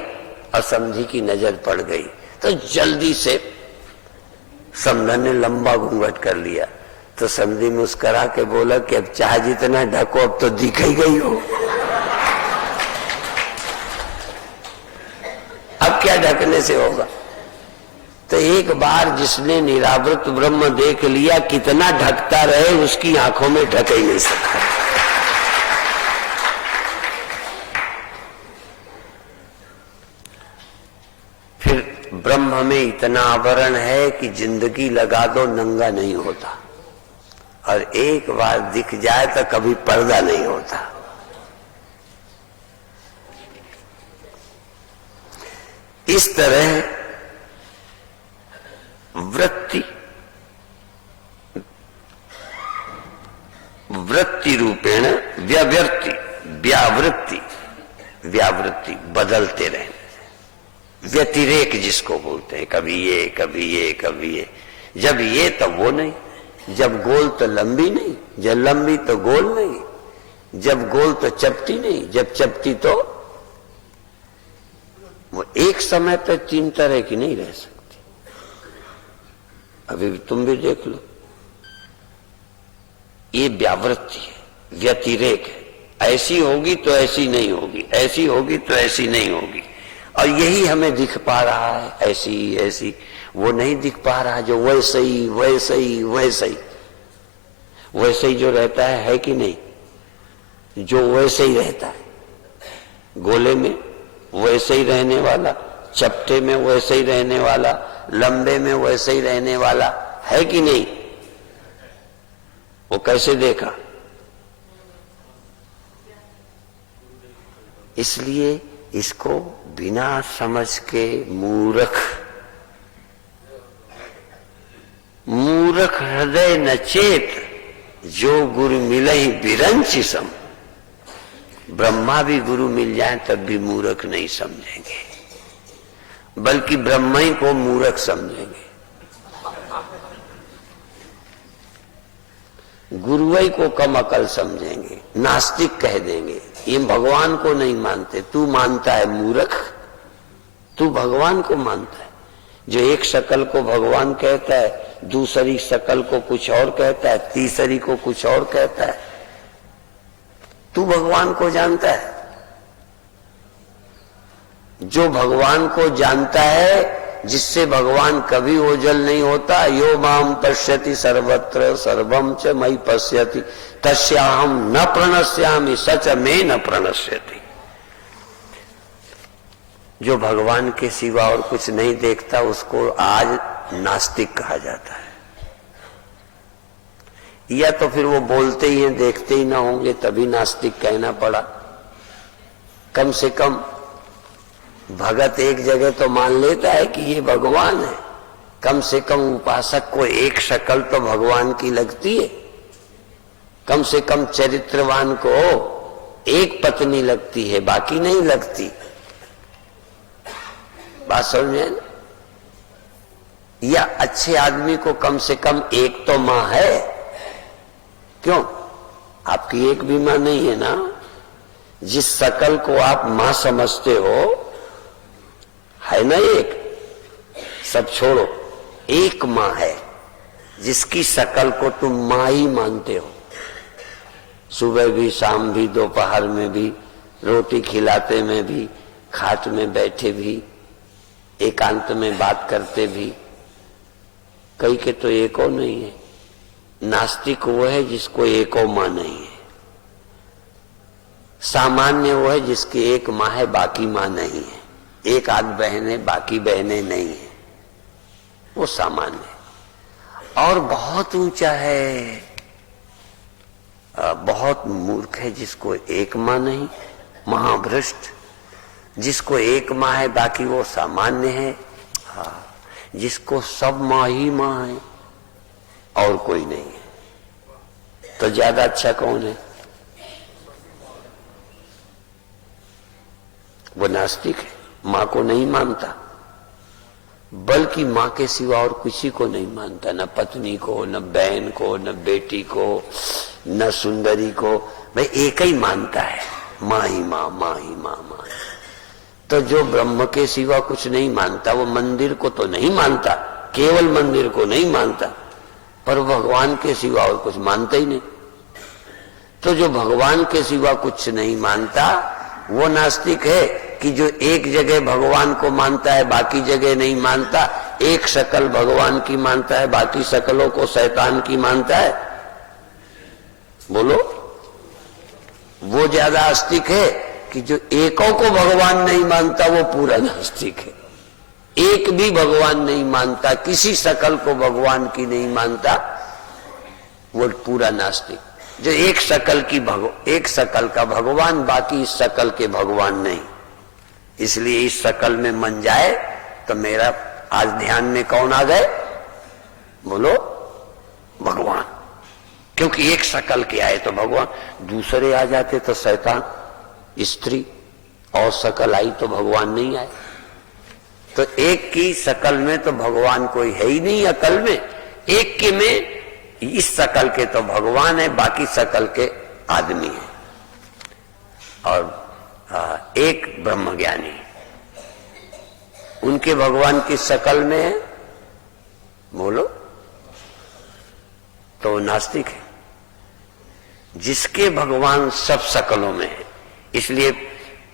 और समधी की नजर पड़ गई, तो जल्दी से समधन ने लंबा घूंघट कर लिया। तो समधी मुस्करा के बोला कि अब चाहे जितना ढको, अब तो दिख ही गई हो, अब क्या ढकने से होगा। तो एक बार जिसने निरावृत ब्रह्म देख लिया, कितना ढकता रहे उसकी आंखों में ढक ही नहीं सकता। फिर ब्रह्म में इतना आवरण है कि जिंदगी लगा दो नंगा नहीं होता, और एक बार दिख जाए तो कभी पर्दा नहीं होता। इस तरह वृत्ति रूपेण व्यावृत्ति बदलते रहने, व्यतिरेक जिसको बोलते हैं, कभी ये कभी ये कभी ये। जब ये तब वो नहीं, जब गोल तो लंबी नहीं, जब लंबी तो गोल नहीं, जब गोल तो चपटी नहीं, जब चपटी तो वो एक समय पर तीन तरह की नहीं रह सकती। अभी तुम भी देख लो, ये व्यावृत्ति है, व्यतिरेक है। ऐसी होगी तो ऐसी नहीं होगी, ऐसी होगी तो ऐसी नहीं होगी, और यही हमें दिख पा रहा है, ऐसी ऐसी। वो नहीं दिख पा रहा जो वैसे ही वैसे ही वैसे ही वैसे ही जो रहता है कि नहीं, जो वैसे ही रहता है, गोले में वैसे ही रहने वाला, चपटे में वैसे ही रहने वाला, लंबे में वैसे ही रहने वाला है कि नहीं। वो कैसे देखा। इसलिए इसको बिना समझ के मूर्ख हृदय नचेत, जो गुरु मिले ही बिरंची सम। ब्रह्मा भी गुरु मिल जाए तब भी मूर्ख नहीं समझेंगे, बल्कि ब्रह्मा ही को मूर्ख समझेंगे, गुरुवई को कम अकल समझेंगे, नास्तिक कह देंगे। ये भगवान को नहीं मानते, तू मानता है मूर्ख, तू भगवान को मानता है। जो एक शकल को भगवान कहता है, दूसरी शकल को कुछ और कहता है, तीसरी को कुछ और कहता है, तू भगवान को जानता है। जो भगवान को जानता है, जिससे भगवान कभी ओझल नहीं होता, यो माम पश्यति सर्वत्र सर्वम च मयि पश्यति तस्याहम न प्रणश्यामि सच में न प्रणश्यति। जो भगवान के सिवा और कुछ नहीं देखता, उसको आज नास्तिक कहा जाता है। या तो फिर वो बोलते ही हैं, देखते ही ना होंगे, तभी नास्तिक कहना पड़ा। कम से कम भगत एक जगह तो मान लेता है कि ये भगवान है। कम से कम उपासक को एक शक्ल तो भगवान की लगती है, कम से कम चरित्रवान को एक पत्नी लगती है, बाकी नहीं लगती। बात समझे ना। या अच्छे आदमी को कम से कम एक तो मां है। क्यों? आपकी एक भी मां नहीं है ना। जिस सकल को आप मां समझते हो, है ना, एक, सब छोड़ो, एक मां है जिसकी सकल को तुम मां ही मानते हो। सुबह भी, शाम भी, दोपहर में भी, रोटी खिलाते में भी, खाट में बैठे भी, एकांत में बात करते भी। कई के तो एको नहीं है। नास्तिक वो है जिसको एको मां नहीं है। सामान्य वो है जिसकी एक मां है, बाकी मां नहीं है। एक आध बहन है, बाकी बहनें नहीं है, वो सामान्य है। और बहुत ऊंचा है, बहुत मूर्ख है जिसको एक मां नहीं, महाभ्रष्ट। जिसको एक मां है, बाकी वो सामान्य है। हाँ, जिसको सब मां ही मां है और कोई नहीं है, तो ज्यादा अच्छा कौन है? वो नास्तिक है, मां को नहीं मानता, बल्कि मां के सिवा और किसी को नहीं मानता, न पत्नी को, न बहन को, न बेटी को, न सुंदरी को। भाई एक ही मानता है, मां ही मां, मां ही मां, मां। तो जो ब्रह्म के सिवा कुछ नहीं मानता, वो मंदिर को तो नहीं मानता, केवल मंदिर को नहीं मानता, पर भगवान के सिवा और कुछ मानता ही नहीं। तो जो भगवान के सिवा कुछ नहीं मानता, वो नास्तिक है कि जो एक जगह भगवान को मानता है, बाकी जगह नहीं मानता। एक शकल भगवान की मानता है, बाकी शकलों को शैतान की मानता है। बोलो, वो ज्यादा आस्तिक है कि जो एकों को भगवान नहीं मानता, वो पूरा नास्तिक है। एक भी भगवान नहीं मानता, किसी शकल को भगवान की नहीं मानता, वो पूरा नास्तिक। जो एक शकल का भगवान, बाकी इस शकल के भगवान नहीं। इसलिए इस शकल में मन जाए तो मेरा आज ध्यान में कौन आ गए? बोलो, भगवान। क्योंकि एक शकल के आए तो भगवान, दूसरे आ जाते तो शैतान, स्त्री, और शकल आई तो भगवान नहीं आए। तो एक की शकल में तो भगवान कोई है ही नहीं अकल में, एक के में इस शकल के तो भगवान है, बाकी शकल के आदमी है। और एक ब्रह्मज्ञानी, उनके भगवान की शकल में है, बोलो, तो नास्तिक है। जिसके भगवान सब शकलों में है। इसलिए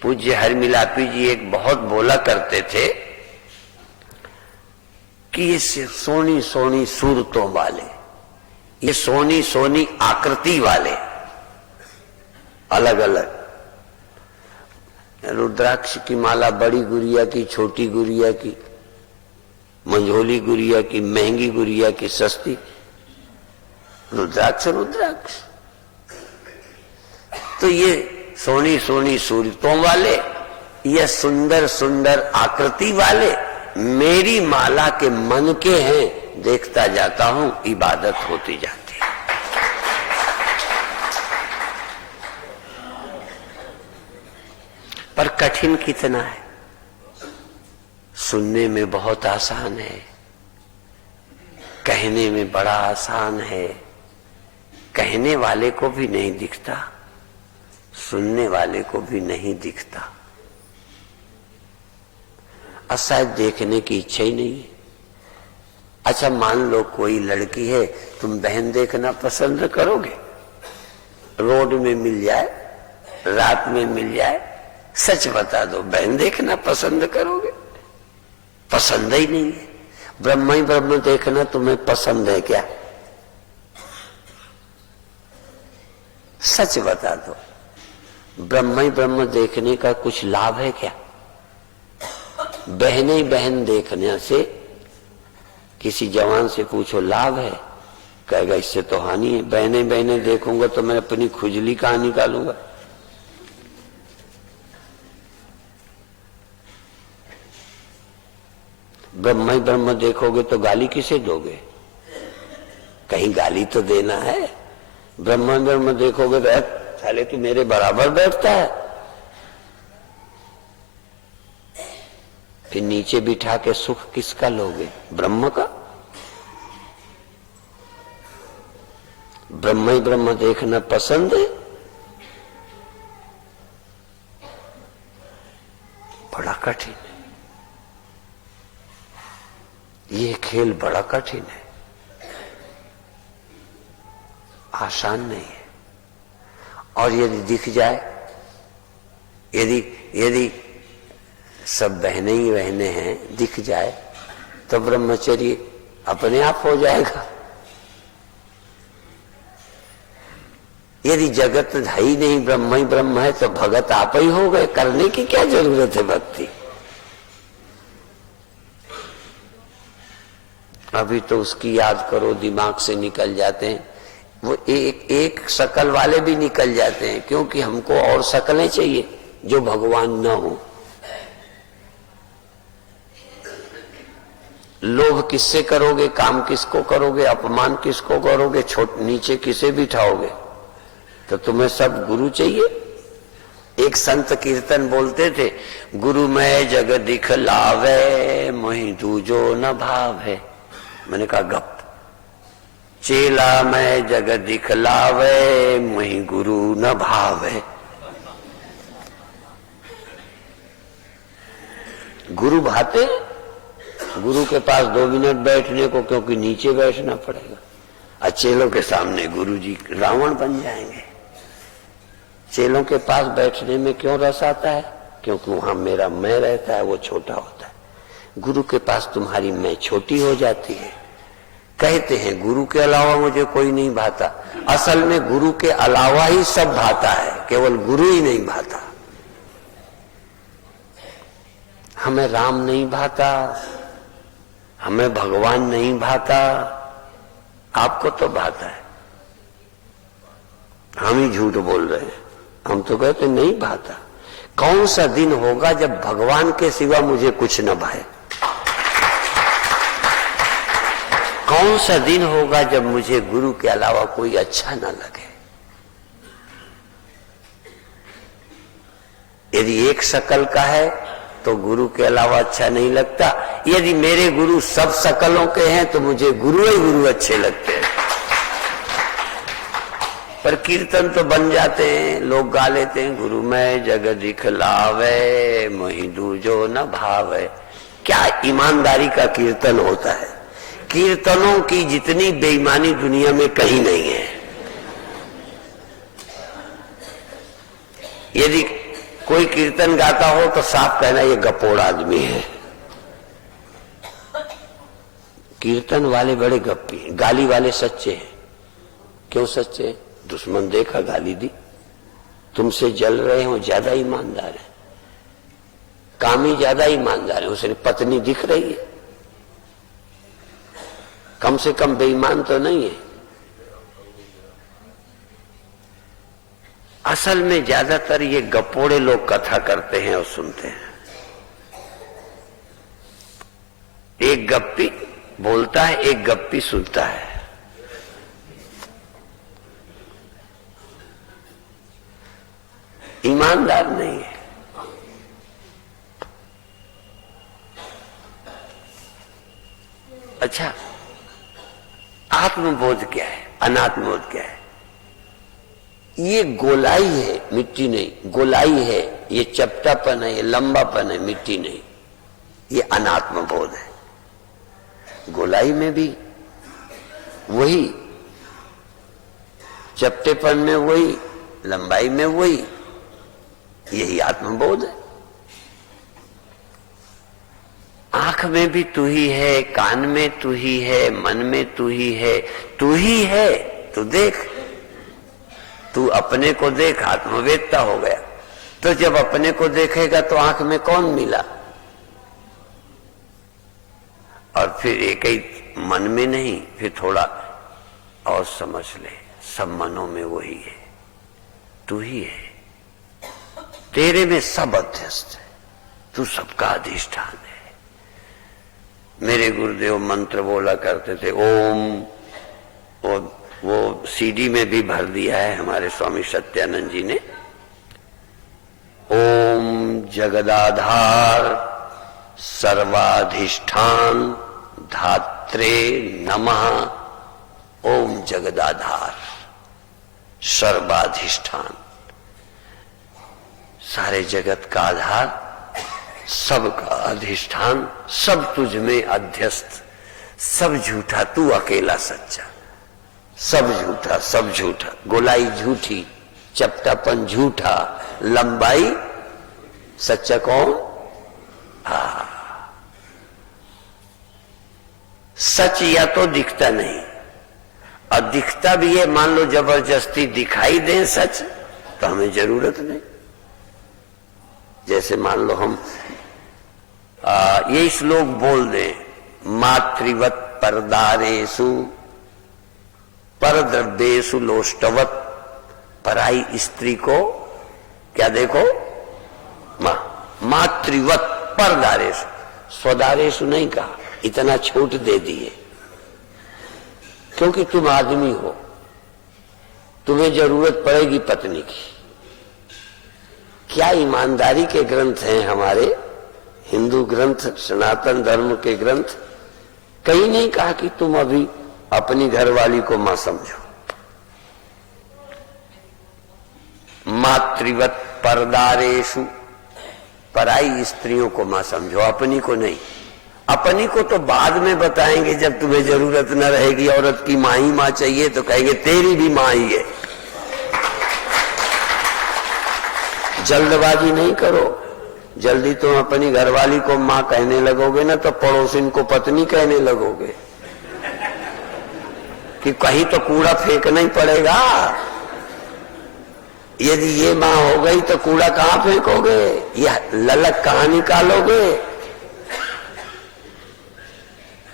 पूज्य हरमिलापी जी एक बहुत बोला करते थे कि ये सोनी सोनी सूरतों वाले, ये सोनी सोनी आकृति वाले, अलग अलग, रुद्राक्ष की माला बड़ी गुड़िया की, छोटी गुड़िया की, मंझोली गुड़िया की, महंगी गुड़िया की, सस्ती, रुद्राक्ष रुद्राक्ष। तो ये सोनी सोनी सूरतों वाले, ये सुंदर सुंदर आकृति वाले मेरी माला के मन के हैं। देखता जाता हूं, इबादत होती जाती है। पर कठिन कितना है? सुनने में बहुत आसान है, कहने में बड़ा आसान है। कहने वाले को भी नहीं दिखता, सुनने वाले को भी नहीं दिखता, और शायद देखने की इच्छा ही नहीं है। अच्छा, मान लो कोई लड़की है, तुम बहन देखना पसंद करोगे? रोड में मिल जाए, रात में मिल जाए, सच बता दो, बहन देखना पसंद करोगे? पसंद ही नहीं है। ब्रह्म ही ब्रह्म देखना तुम्हें पसंद है क्या? सच बता दो, ब्रह्म ही ब्रह्म देखने का कुछ लाभ है क्या? बहन ही बहन देखने से, किसी जवान से पूछो लाभ है, कहेगा इससे तो हानि है। बहने बहने देखूंगा तो मैं अपनी खुजली कहां निकालूंगा? ब्रह्म ही ब्रह्म देखोगे तो गाली किसे दोगे? कहीं गाली तो देना है। ब्रह्म ब्रह्म देखोगे तो साले तू मेरे बराबर बैठता है, फिर नीचे बिठा के सुख किसका लोगे? ब्रह्म का। ब्रह्म ही ब्रह्म देखना पसंद है, कठिन है, ये खेल बड़ा कठिन है, आसान नहीं है। और यदि दिख जाए, यदि यदि सब बहने ही बहने हैं, दिख जाए तो ब्रह्मचर्य अपने आप हो जाएगा। यदि जगत है ही नहीं, ब्रह्म ही ब्रह्म है, तो भगत आप ही हो गए, करने की क्या जरूरत है भक्ति। अभी तो उसकी याद करो, दिमाग से निकल जाते हैं। वो एक शकल वाले भी निकल जाते हैं, क्योंकि हमको और शकलें चाहिए जो भगवान न हो। लोभ किससे करोगे, काम किसको करोगे, अपमान किसको करोगे, नीचे किसे बिठाओगे, तो तुम्हें सब गुरु चाहिए। एक संत कीर्तन बोलते थे, गुरु मैं जग दिखलावे मोहि दूजो न भावे। मैंने कहा गप। चेला मैं जग दिखलावे मोहि गुरु न भावे। गुरु भाते, गुरु के पास 2 मिनट बैठने को, क्योंकि नीचे बैठना पड़ेगा। और चेलों के सामने गुरु जी रावण बन जाएंगे। चेलों के पास बैठने में क्यों रस आता है, क्योंकि वहां मेरा मैं रहता है, वो छोटा होता है। गुरु के पास तुम्हारी मैं छोटी हो जाती है। कहते हैं गुरु के अलावा मुझे कोई नहीं भाता, असल में गुरु के अलावा ही सब भाता है, केवल गुरु ही नहीं भाता। हमें राम नहीं भाता, हमें भगवान नहीं भाता, आपको तो भाता है। हम ही झूठ बोल रहे हैं, हम तो कहते नहीं भाता। कौन सा दिन होगा जब भगवान के सिवा मुझे कुछ न भाए? कौन सा दिन होगा जब मुझे गुरु के अलावा कोई अच्छा न लगे? यदि एक शकल का है तो गुरु के अलावा अच्छा नहीं लगता। यदि मेरे गुरु सब शकलों के हैं तो मुझे गुरु ही गुरु अच्छे लगते हैं। पर कीर्तन तो बन जाते हैं, लोग गा लेते हैं, गुरु मैं जग दिखलावे मोहि दूजो न भावे। क्या ईमानदारी का कीर्तन होता है। कीर्तनों की जितनी बेईमानी दुनिया में कहीं नहीं है। यदि कोई कीर्तन गाता हो तो साफ कहना ये गपोड़ आदमी है। कीर्तन वाले बड़े गप्पी, गाली वाले सच्चे हैं। क्यों सच्चे? दुश्मन देखा गाली दी। तुमसे जल रहे हो ज्यादा ईमानदार है, कामी ज्यादा ईमानदार है, उसे पत्नी दिख रही है, कम से कम बेईमान तो नहीं है। असल में ज्यादातर ये गपोड़े लोग कथा करते हैं और सुनते हैं। एक गप्पी बोलता है, एक गप्पी सुनता है। ईमानदार नहीं है। अच्छा, आत्मबोध क्या है, अनात्मबोध क्या है? ये गोलाई है, मिट्टी नहीं। गोलाई है, ये चपटापन है, ये लंबापन है, मिट्टी नहीं। ये अनात्मबोध है। गोलाई में भी वही, चपटेपन में वही, लंबाई में वही, यही आत्मबोध है। आंख में भी तू ही है, कान में तू ही है, मन में तू ही है। तू ही है, तू देख, तू अपने को देख, आत्मवेत्ता हो गया। तो जब अपने को देखेगा तो आंख में कौन मिला? और फिर एक ही मन में नहीं, फिर थोड़ा और समझ ले, सब मनों में वही है, तू ही है। तेरे में सब अध्यस्त है, तू सबका अधिष्ठान है। मेरे गुरुदेव मंत्र बोला करते थे, ओम, वो सीडी में भी भर दिया है हमारे स्वामी सत्यानंद जी ने। ओम जगदाधार सर्वाधिष्ठान धात्रे नमः। ओम जगदाधार सर्वाधिष्ठान, सारे जगत का आधार सबका अधिष्ठान, सब तुझ में अध्यस्त, सब झूठा तू अकेला सच्चा, सब झूठा सब झूठा, गोलाई झूठी, चपटापन झूठा, लंबाई सच्चा कौन? सच या तो दिखता नहीं, और दिखता भी है, मान लो जबरदस्ती दिखाई दे सच, तो हमें जरूरत नहीं। जैसे मान लो हम ये श्लोक बोल दें, मातृवत परदारेषु परद्रव्येषु लोष्टवत, पराई स्त्री को क्या देखो? मातृवत परदारेषु, स्वदारेषु नहीं कहा, इतना छूट दे दिए क्योंकि तुम आदमी हो, तुम्हें जरूरत पड़ेगी पत्नी की। क्या ईमानदारी के ग्रंथ हैं हमारे हिंदू ग्रंथ, सनातन धर्म के ग्रंथ। कहीं नहीं कहा कि तुम अभी अपनी घरवाली को मां समझो। मातृवत परदारेषु, पराई स्त्रियों को मां समझो, अपनी को नहीं। अपनी को तो बाद में बताएंगे, जब तुम्हें जरूरत न रहेगी, औरत की मां ही मां चाहिए तो कहेंगे तेरी भी मां ही है। जल्दबाजी नहीं करो, जल्दी तुम अपनी घरवाली को मां कहने लगोगे ना तो पड़ोसिन को पत्नी कहने लगोगे कि कहीं तो कूड़ा फेंकना ही पड़ेगा। यदि ये मां हो गई तो कूड़ा कहां फेंकोगे? ये ललक कहां निकालोगे?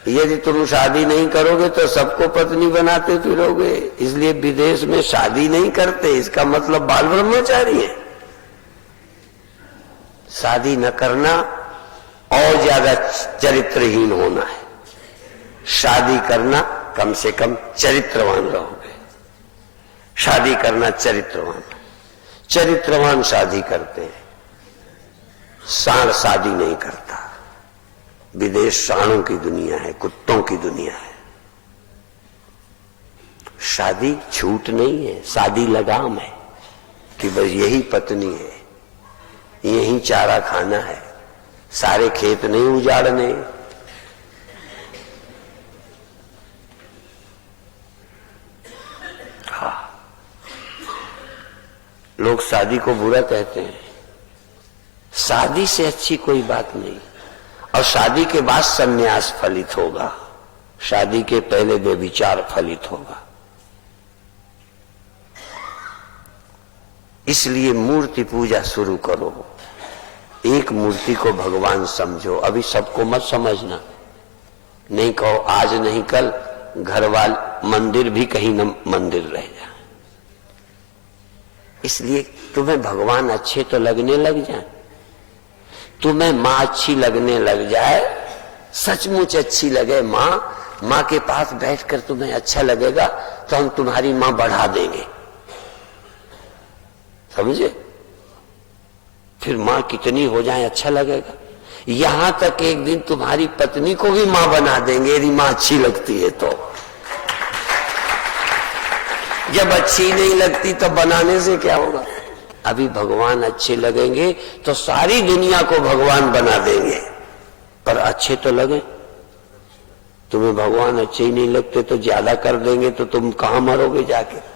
यदि तुम शादी नहीं करोगे तो सबको पत्नी बनाते फिरोगे। इसलिए विदेश में शादी नहीं करते, इसका मतलब बाल ब्रह्मचारी है। शादी न करना और ज्यादा चरित्रहीन होना है, शादी करना कम से कम चरित्रवान रहोगे। शादी करना चरित्रवान, चरित्रवान शादी करते हैं, सांड शादी नहीं करता। विदेश सांडों की दुनिया है, कुत्तों की दुनिया है। शादी छूट नहीं है, शादी लगाम है कि बस यही पत्नी है, यही चारा खाना है, सारे खेत नहीं उजाड़ने। हाँ, लोग शादी को बुरा कहते हैं। शादी से अच्छी कोई बात नहीं। और शादी के बाद संन्यास फलित होगा, शादी के पहले व्यभिचार फलित होगा। इसलिए मूर्ति पूजा शुरू करो, एक मूर्ति को भगवान समझो। अभी सबको मत समझना, नहीं कहो आज नहीं कल घर वाल मंदिर भी कहीं न मंदिर रह जाए। इसलिए तुम्हें भगवान अच्छे तो लगने लग जाए, तुम्हें मां अच्छी लगने लग जाए, सचमुच अच्छी लगे मां, मां के पास बैठकर तुम्हें अच्छा लगेगा तो हम तुम्हारी मां बढ़ा देंगे, समझे? फिर मां कितनी हो जाए अच्छा लगेगा। यहां तक एक दिन तुम्हारी पत्नी को भी मां बना देंगे यदि मां अच्छी लगती है तो। जब अच्छी नहीं लगती तो बनाने से क्या होगा? अभी भगवान अच्छे लगेंगे तो सारी दुनिया को भगवान बना देंगे, पर अच्छे तो लगे। तुम्हें भगवान अच्छे ही नहीं लगते तो ज्यादा कर देंगे तो तुम कहां मरोगे जाके?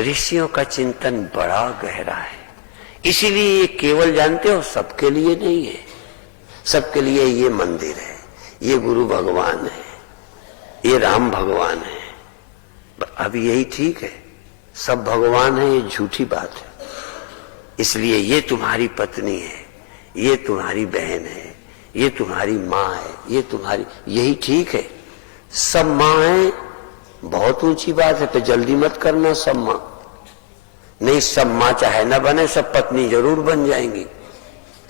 ऋषियों का चिंतन बड़ा गहरा है। इसीलिए ये केवल जानते हो सबके लिए नहीं है। सबके लिए ये मंदिर है, ये गुरु भगवान है, ये राम भगवान है। अब यही ठीक है, सब भगवान है, ये झूठी बात है। इसलिए ये तुम्हारी पत्नी है, ये तुम्हारी बहन है, ये तुम्हारी माँ है, ये तुम्हारी, यही ठीक है। सब माँ है, बहुत ऊंची बात है, पे जल्दी मत करना सब माँ। नहीं, सब माँ चाहे न बने, सब पत्नी जरूर बन जाएंगी,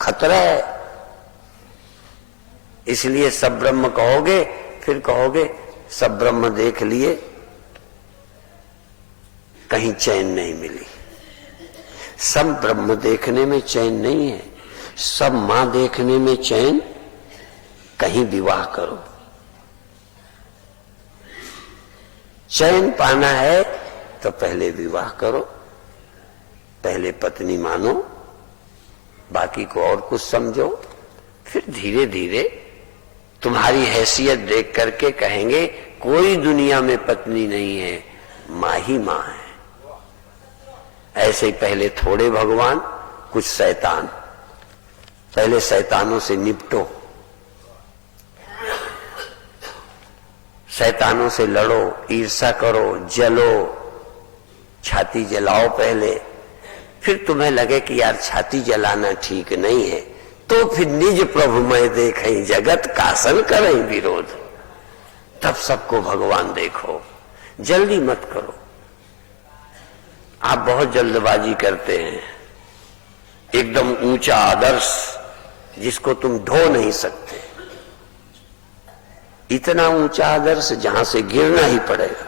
खतरा है। इसलिए सब ब्रह्म कहोगे, फिर कहोगे सब ब्रह्म देख लिए, कहीं चैन नहीं मिली। सब ब्रह्म देखने में चैन नहीं है, सब मां देखने में चैन। कहीं विवाह करो, चैन पाना है तो पहले विवाह करो, पहले पत्नी मानो, बाकी को और कुछ समझो, फिर धीरे धीरे तुम्हारी हैसियत देख करके कहेंगे कोई दुनिया में पत्नी नहीं है, मां ही मां है। ऐसे ही पहले थोड़े भगवान, कुछ शैतान। पहले शैतानों से निपटो, शैतानों से लड़ो, ईर्ष्या करो, जलो, छाती जलाओ पहले। फिर तुम्हें लगे कि यार छाती जलाना ठीक नहीं है, तो फिर निज प्रभु मैं देखें जगत कासन करें विरोध। तब सबको भगवान देखो, जल्दी मत करो। आप बहुत जल्दबाजी करते हैं, एकदम ऊंचा आदर्श जिसको तुम ढो नहीं सकते, इतना ऊंचा आदर्श जहां से गिरना ही पड़ेगा।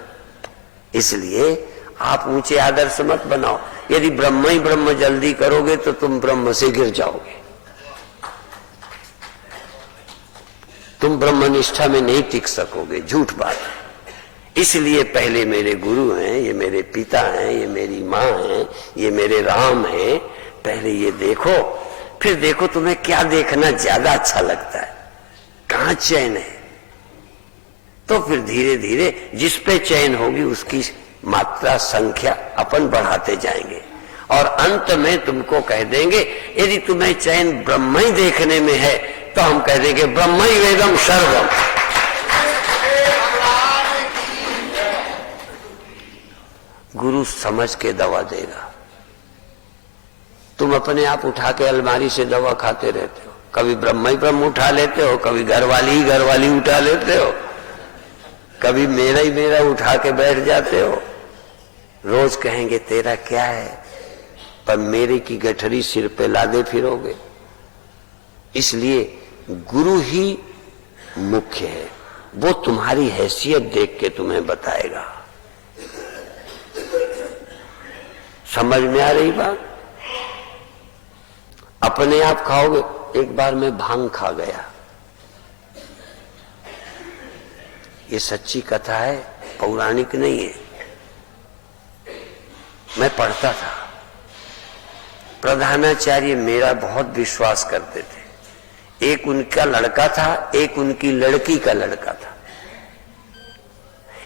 इसलिए आप ऊंचे आदर्श मत बनाओ। यदि ब्रह्म ही ब्रह्म जल्दी करोगे तो तुम ब्रह्म से गिर जाओगे, तुम ब्रह्मनिष्ठा में नहीं टिक सकोगे, झूठ बात है। इसलिए पहले मेरे गुरु हैं, ये मेरे पिता हैं, ये मेरी माँ हैं, ये मेरे राम हैं, पहले ये देखो, फिर देखो तुम्हें क्या देखना ज्यादा अच्छा लगता है, कहां चैन है। तो फिर धीरे धीरे जिस पे चैन होगी उसकी मात्रा संख्या अपन बढ़ाते जाएंगे, और अंत में तुमको कह देंगे यदि तुम्हें चैन ब्रह्म ही देखने में है तो हम कह देंगे ब्रह्म ही वेदम सर्वम। गुरु समझ के दवा देगा। तुम अपने आप उठा के अलमारी से दवा खाते रहते हो, कभी ब्रह्म ही ब्रह्म उठा लेते हो, कभी घरवाली ही घरवाली उठा लेते हो, कभी मेरा ही मेरा उठा के बैठ जाते हो। रोज कहेंगे तेरा क्या है, पर मेरे की गठरी सिर पे लादे फिरोगे। इसलिए गुरु ही मुख्य है, वो तुम्हारी हैसियत देख के तुम्हें बताएगा। समझ में आ रही बात? अपने आप खाओगे। एक बार मैं भांग खा गया, ये सच्ची कथा है, पौराणिक नहीं है। मैं पढ़ता था, प्रधानाचार्य मेरा बहुत विश्वास करते थे। एक उनका लड़का था, एक उनकी लड़की का लड़का था।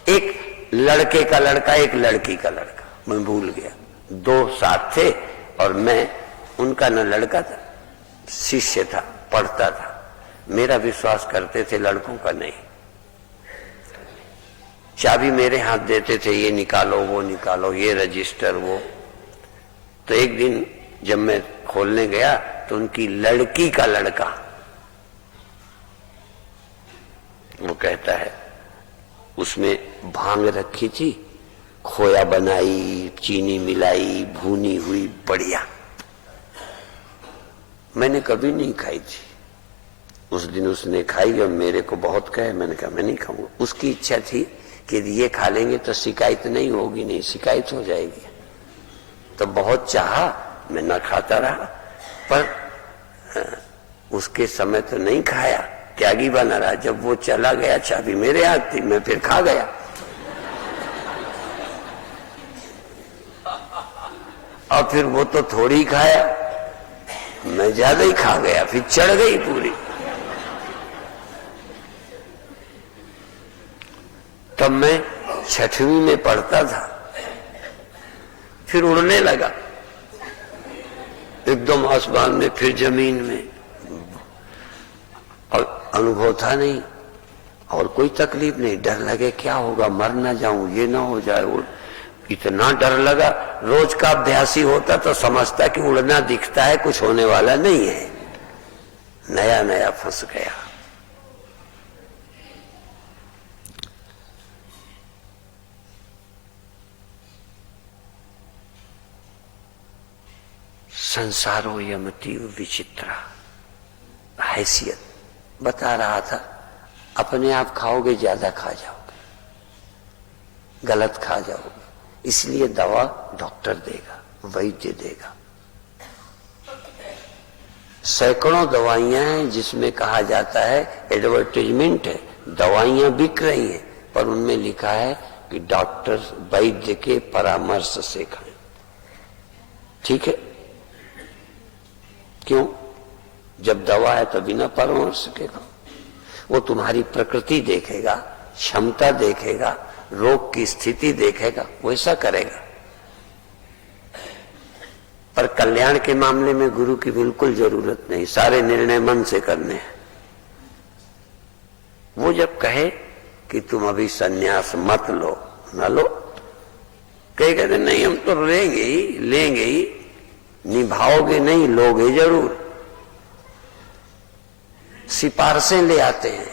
एक लड़के का लड़का, एक लड़की का लड़का, मैं भूल गया, दो साथ थे। और मैं उनका न लड़का था, शिष्य था, पढ़ता था। मेरा विश्वास करते थे, लड़कों का नहीं। चाबी मेरे हाथ देते थे, ये निकालो वो निकालो, ये रजिस्टर वो। तो एक दिन जब मैं खोलने गया तो उनकी लड़की का लड़का, वो कहता है उसमें भांग रखी थी, खोया बनाई, चीनी मिलाई, भुनी हुई, बढ़िया। मैंने कभी नहीं खाई थी। उस दिन उसने खाई और मेरे को बहुत कहे, मैंने कहा मैं नहीं खाऊंगा। उसकी इच्छा थी कि ये खा लेंगे तो शिकायत नहीं होगी, नहीं शिकायत हो जाएगी। तो बहुत चाहा, मैं न खाता रहा, पर उसके समय तो नहीं खाया, त्यागी बना रहा। जब वो चला गया, चाबी मेरे हाथ थी, मैं फिर खा गया। और फिर वो तो थोड़ी खाया, मैं ज्यादा ही खा गया, फिर चढ़ गई पूरी। तब मैं 6वीं में पढ़ता था, फिर उड़ने लगा एकदम आसमान में, फिर जमीन में, और अनुभव था नहीं और कोई तकलीफ नहीं। डर लगे क्या होगा, मर ना जाऊं, ये ना हो जाए, इतना डर लगा। रोज का अभ्यासी होता तो समझता कि उड़ना दिखता है, कुछ होने वाला नहीं है। नया नया फंस गया। संसारो यमतीव विचित्रा, हैसियत बता रहा था। अपने आप खाओगे ज्यादा खा जाओगे, गलत खा जाओगे। इसलिए दवा डॉक्टर देगा, वैद्य देगा। सैकड़ों दवाइयां हैं जिसमें कहा जाता है, एडवर्टाइजमेंट है, दवाइयां बिक रही हैं, पर उनमें लिखा है कि डॉक्टर वैद्य के परामर्श से खाएं। ठीक है, क्यों? जब दवा है तभी ना परवड़ सकेगा। वो तुम्हारी प्रकृति देखेगा, क्षमता देखेगा, रोग की स्थिति देखेगा, वैसा करेगा। पर कल्याण के मामले में गुरु की बिल्कुल जरूरत नहीं, सारे निर्णय मन से करने हैं। वो जब कहे कि तुम अभी सन्यास मत लो, न लो, कहे कहते नहीं हम तो लेंगे ही, निभाओगे नहीं, लोगे जरूर। सिफारिशें ले आते हैं।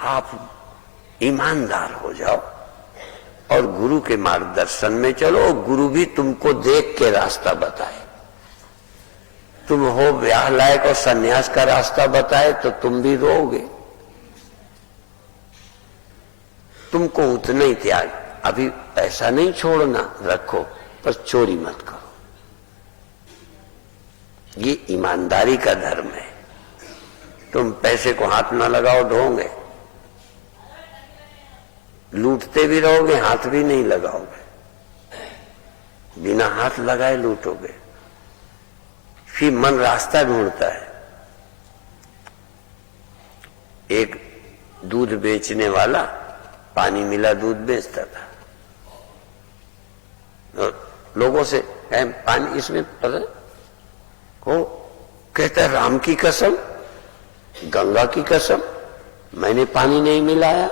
आप ईमानदार हो जाओ और गुरु के मार्गदर्शन में चलो। गुरु भी तुमको देख के रास्ता बताए। तुम हो ब्याह लायक और सन्यास का रास्ता बताए तो तुम भी रोओगे। तुमको उतना ही त्याग, अभी पैसा नहीं छोड़ना, रखो, पर चोरी मत करो। ये ईमानदारी का धर्म है। तुम पैसे को हाथ ना लगाओ, ढोंगे, लूटते भी रहोगे, हाथ भी नहीं लगाओगे, बिना हाथ लगाए लूटोगे। फिर मन रास्ता ढूंढता है। एक दूध बेचने वाला पानी मिला दूध बेचता था, और लोगों से पानी इसमें पता को कहता है राम की कसम, गंगा की कसम, मैंने पानी नहीं मिलाया,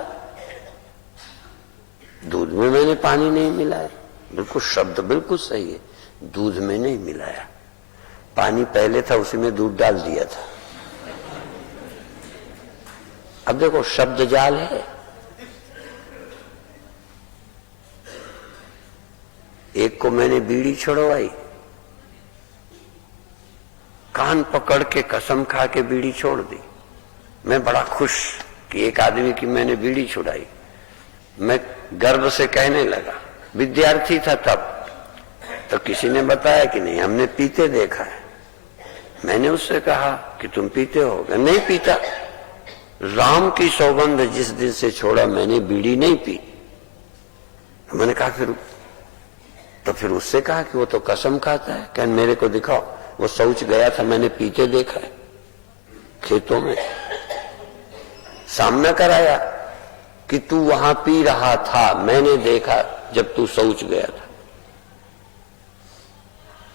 दूध में मैंने पानी नहीं मिलाया। बिल्कुल शब्द बिल्कुल सही है, दूध में नहीं मिलाया, पानी पहले था उसी में दूध डाल दिया था। अब देखो शब्द जाल है। एक को मैंने बीड़ी छुड़वाई, कान पकड़ के कसम खा के बीड़ी छोड़ दी। मैं बड़ा खुश कि एक आदमी की मैंने बीड़ी छुड़ाई। मैं गर्व से कहने लगा, विद्यार्थी था तब, तो किसी ने बताया कि नहीं हमने पीते देखा है। मैंने उससे कहा कि तुम पीते हो? नहीं पीता, राम की सौगंध जिस दिन से छोड़ा मैंने बीड़ी नहीं पी। मैंने कहा फिर उससे कहा कि वो तो कसम खाता है। क्या मेरे को दिखाओ, वो शौच गया था, मैंने पीते देखा है खेतों में, सामना कराया कि तू वहां पी रहा था, मैंने देखा जब तू शौच गया था।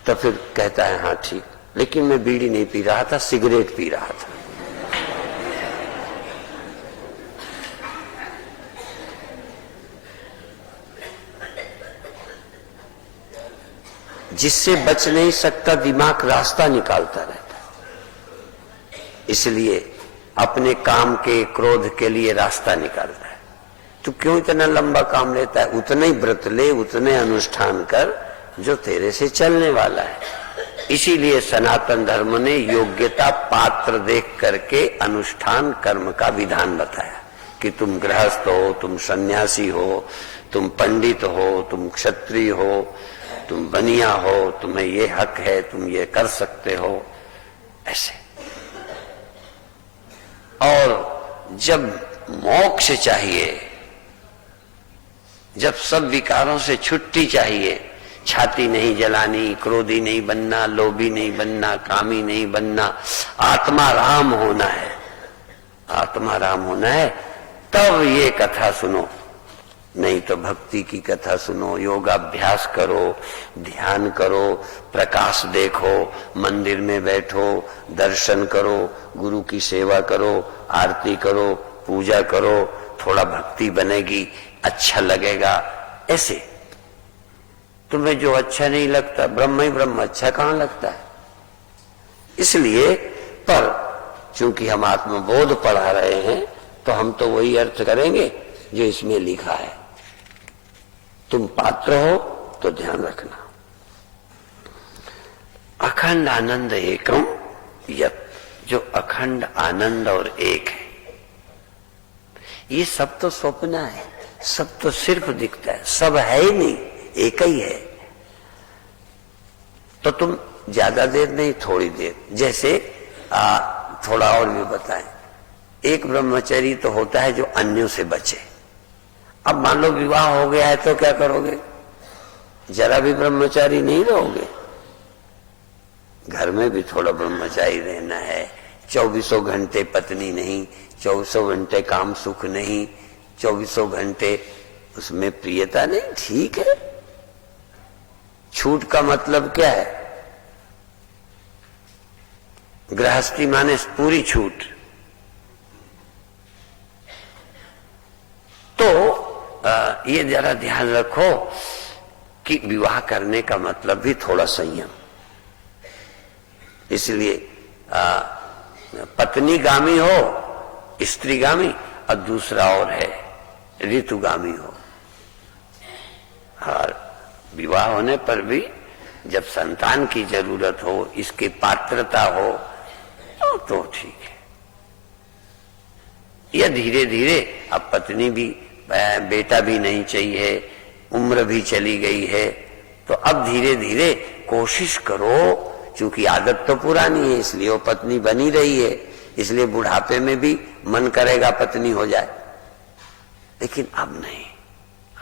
तो फिर कहता है हाँ ठीक, लेकिन मैं बीड़ी नहीं पी रहा था, सिगरेट पी रहा था। जिससे बच नहीं सकता दिमाग रास्ता निकालता रहता है। इसलिए अपने काम के क्रोध के लिए रास्ता निकालता है। तू क्यों इतना लंबा काम लेता है? उतने ही व्रत ले, उतने अनुष्ठान कर जो तेरे से चलने वाला है। इसीलिए सनातन धर्म ने योग्यता पात्र देख करके अनुष्ठान कर्म का विधान बताया कि तुम गृहस्थ हो, तुम सन्यासी हो, तुम पंडित हो, तुम क्षत्रिय हो, तुम बनिया हो, तुम्हें ये हक है, तुम ये कर सकते हो, ऐसे। और जब मोक्ष चाहिए, जब सब विकारों से छुट्टी चाहिए, छाती नहीं जलानी, क्रोधी नहीं बनना, लोभी नहीं बनना, कामी नहीं बनना, आत्मा राम होना है, आत्मा राम होना है, तब ये कथा सुनो। नहीं तो भक्ति की कथा सुनो, योगाभ्यास करो, ध्यान करो, प्रकाश देखो, मंदिर में बैठो, दर्शन करो, गुरु की सेवा करो, आरती करो, पूजा करो, थोड़ा भक्ति बनेगी, अच्छा लगेगा। ऐसे तुम्हें जो अच्छा नहीं लगता, ब्रह्म ही ब्रह्म, अच्छा कहां लगता है? इसलिए पर चूंकि हम आत्मबोध पढ़ा रहे हैं तो हम तो वही अर्थ करेंगे जो इसमें लिखा है। तुम पात्र हो तो ध्यान रखना। अखंड आनंद एकम यत, जो अखंड आनंद और एक है, ये सब तो स्वप्न है, सब तो सिर्फ दिखता है, सब है ही नहीं, एक ही है। तो तुम ज्यादा देर नहीं, थोड़ी देर, जैसे थोड़ा और भी बताएं। एक ब्रह्मचरी तो होता है जो अन्यों से बचे, अब मान लो विवाह हो गया है तो क्या करोगे? जरा भी ब्रह्मचारी नहीं रहोगे। घर में भी थोड़ा ब्रह्मचारी रहना है। 24 घंटे पत्नी नहीं, 24 घंटे काम सुख नहीं, 24 घंटे उसमें प्रियता नहीं। ठीक है, छूट का मतलब क्या है? गृहस्थी माने पूरी छूट। तो ये जरा ध्यान रखो कि विवाह करने का मतलब भी थोड़ा संयम। इसलिए पत्नीगामी हो, स्त्रीगामी, और दूसरा और है ऋतुगामी हो। और विवाह होने पर भी जब संतान की जरूरत हो, इसकी पात्रता हो, तो ठीक है। या धीरे धीरे अब पत्नी भी, बेटा भी नहीं चाहिए, उम्र भी चली गई है, तो अब धीरे धीरे कोशिश करो। क्योंकि आदत तो पुरानी है, इसलिए वो पत्नी बनी रही है, इसलिए बुढ़ापे में भी मन करेगा पत्नी हो जाए। लेकिन अब नहीं,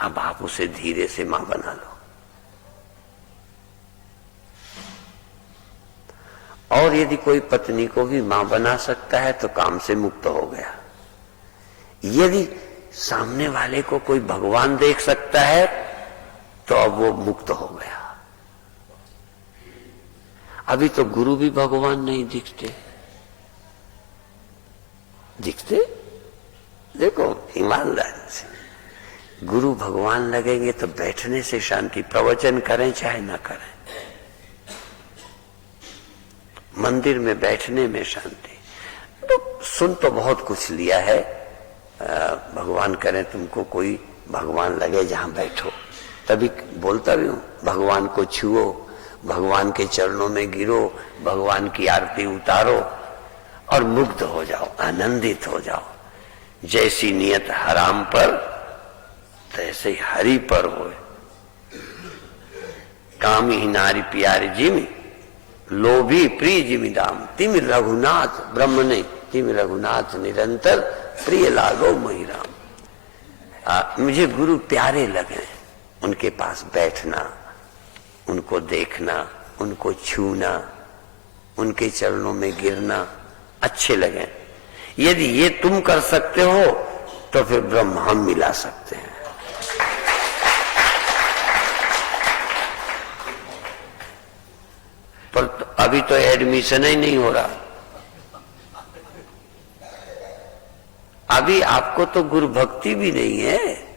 अब आप उसे धीरे से मां बना लो। और यदि कोई पत्नी को भी मां बना सकता है तो काम से मुक्त हो गया। यदि सामने वाले को कोई भगवान देख सकता है तो अब वो मुक्त हो गया। अभी तो गुरु भी भगवान नहीं दिखते। देखो ईमानदारी से, गुरु भगवान लगेंगे तो बैठने से शांति, प्रवचन करें चाहे ना करें, मंदिर में बैठने में शांति। तो सुन तो बहुत कुछ लिया है, भगवान करें तुमको कोई भगवान लगे जहां बैठो। तभी बोलता भी हूं, भगवान को छुओ, भगवान के चरणों में गिरो, भगवान की आरती उतारो और मुग्ध हो जाओ, आनंदित हो जाओ। जैसी नियत हराम पर तैसे हरि पर होए। कामी ही नारी प्यारी जिमी, लोभी प्रिय जिमी दाम। तिम रघुनाथ, ब्रह्म नहीं, तिम रघुनाथ निरंतर प्रिय लागो मही राम। मुझे गुरु प्यारे लगे, उनके पास बैठना, उनको देखना, उनको छूना, उनके चरणों में गिरना अच्छे लगे। यदि ये तुम कर सकते हो तो फिर ब्रह्म हम मिला सकते हैं। पर अभी तो एडमिशन ही नहीं हो रहा। अभी आपको तो गुरु भक्ति भी नहीं है।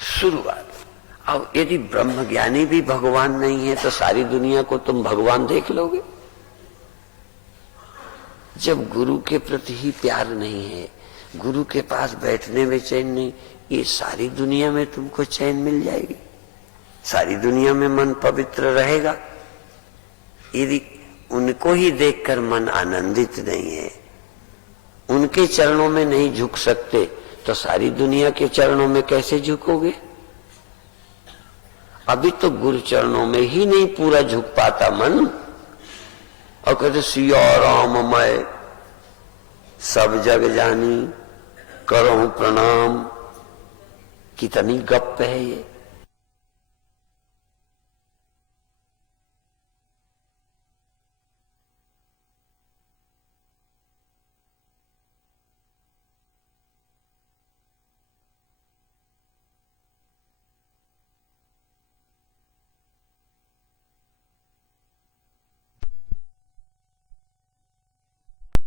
शुरुआत। अब यदि ब्रह्म ज्ञानी भी भगवान नहीं है तो सारी दुनिया को तुम भगवान देख लोगे। जब गुरु के प्रति ही प्यार नहीं है, गुरु के पास बैठने में चैन नहीं, ये सारी दुनिया में तुमको चैन मिल जाएगी, सारी दुनिया में मन पवित्र रहेगा। यदि उनको ही देखकर मन आनंदित नहीं है, उनके चरणों में नहीं झुक सकते, तो सारी दुनिया के चरणों में कैसे झुकोगे? अभी तो गुरु चरणों में ही नहीं पूरा झुक पाता मन, और कहते सिया राम मैं सब जग जानी, करो प्रणाम। कितनी गप है ये।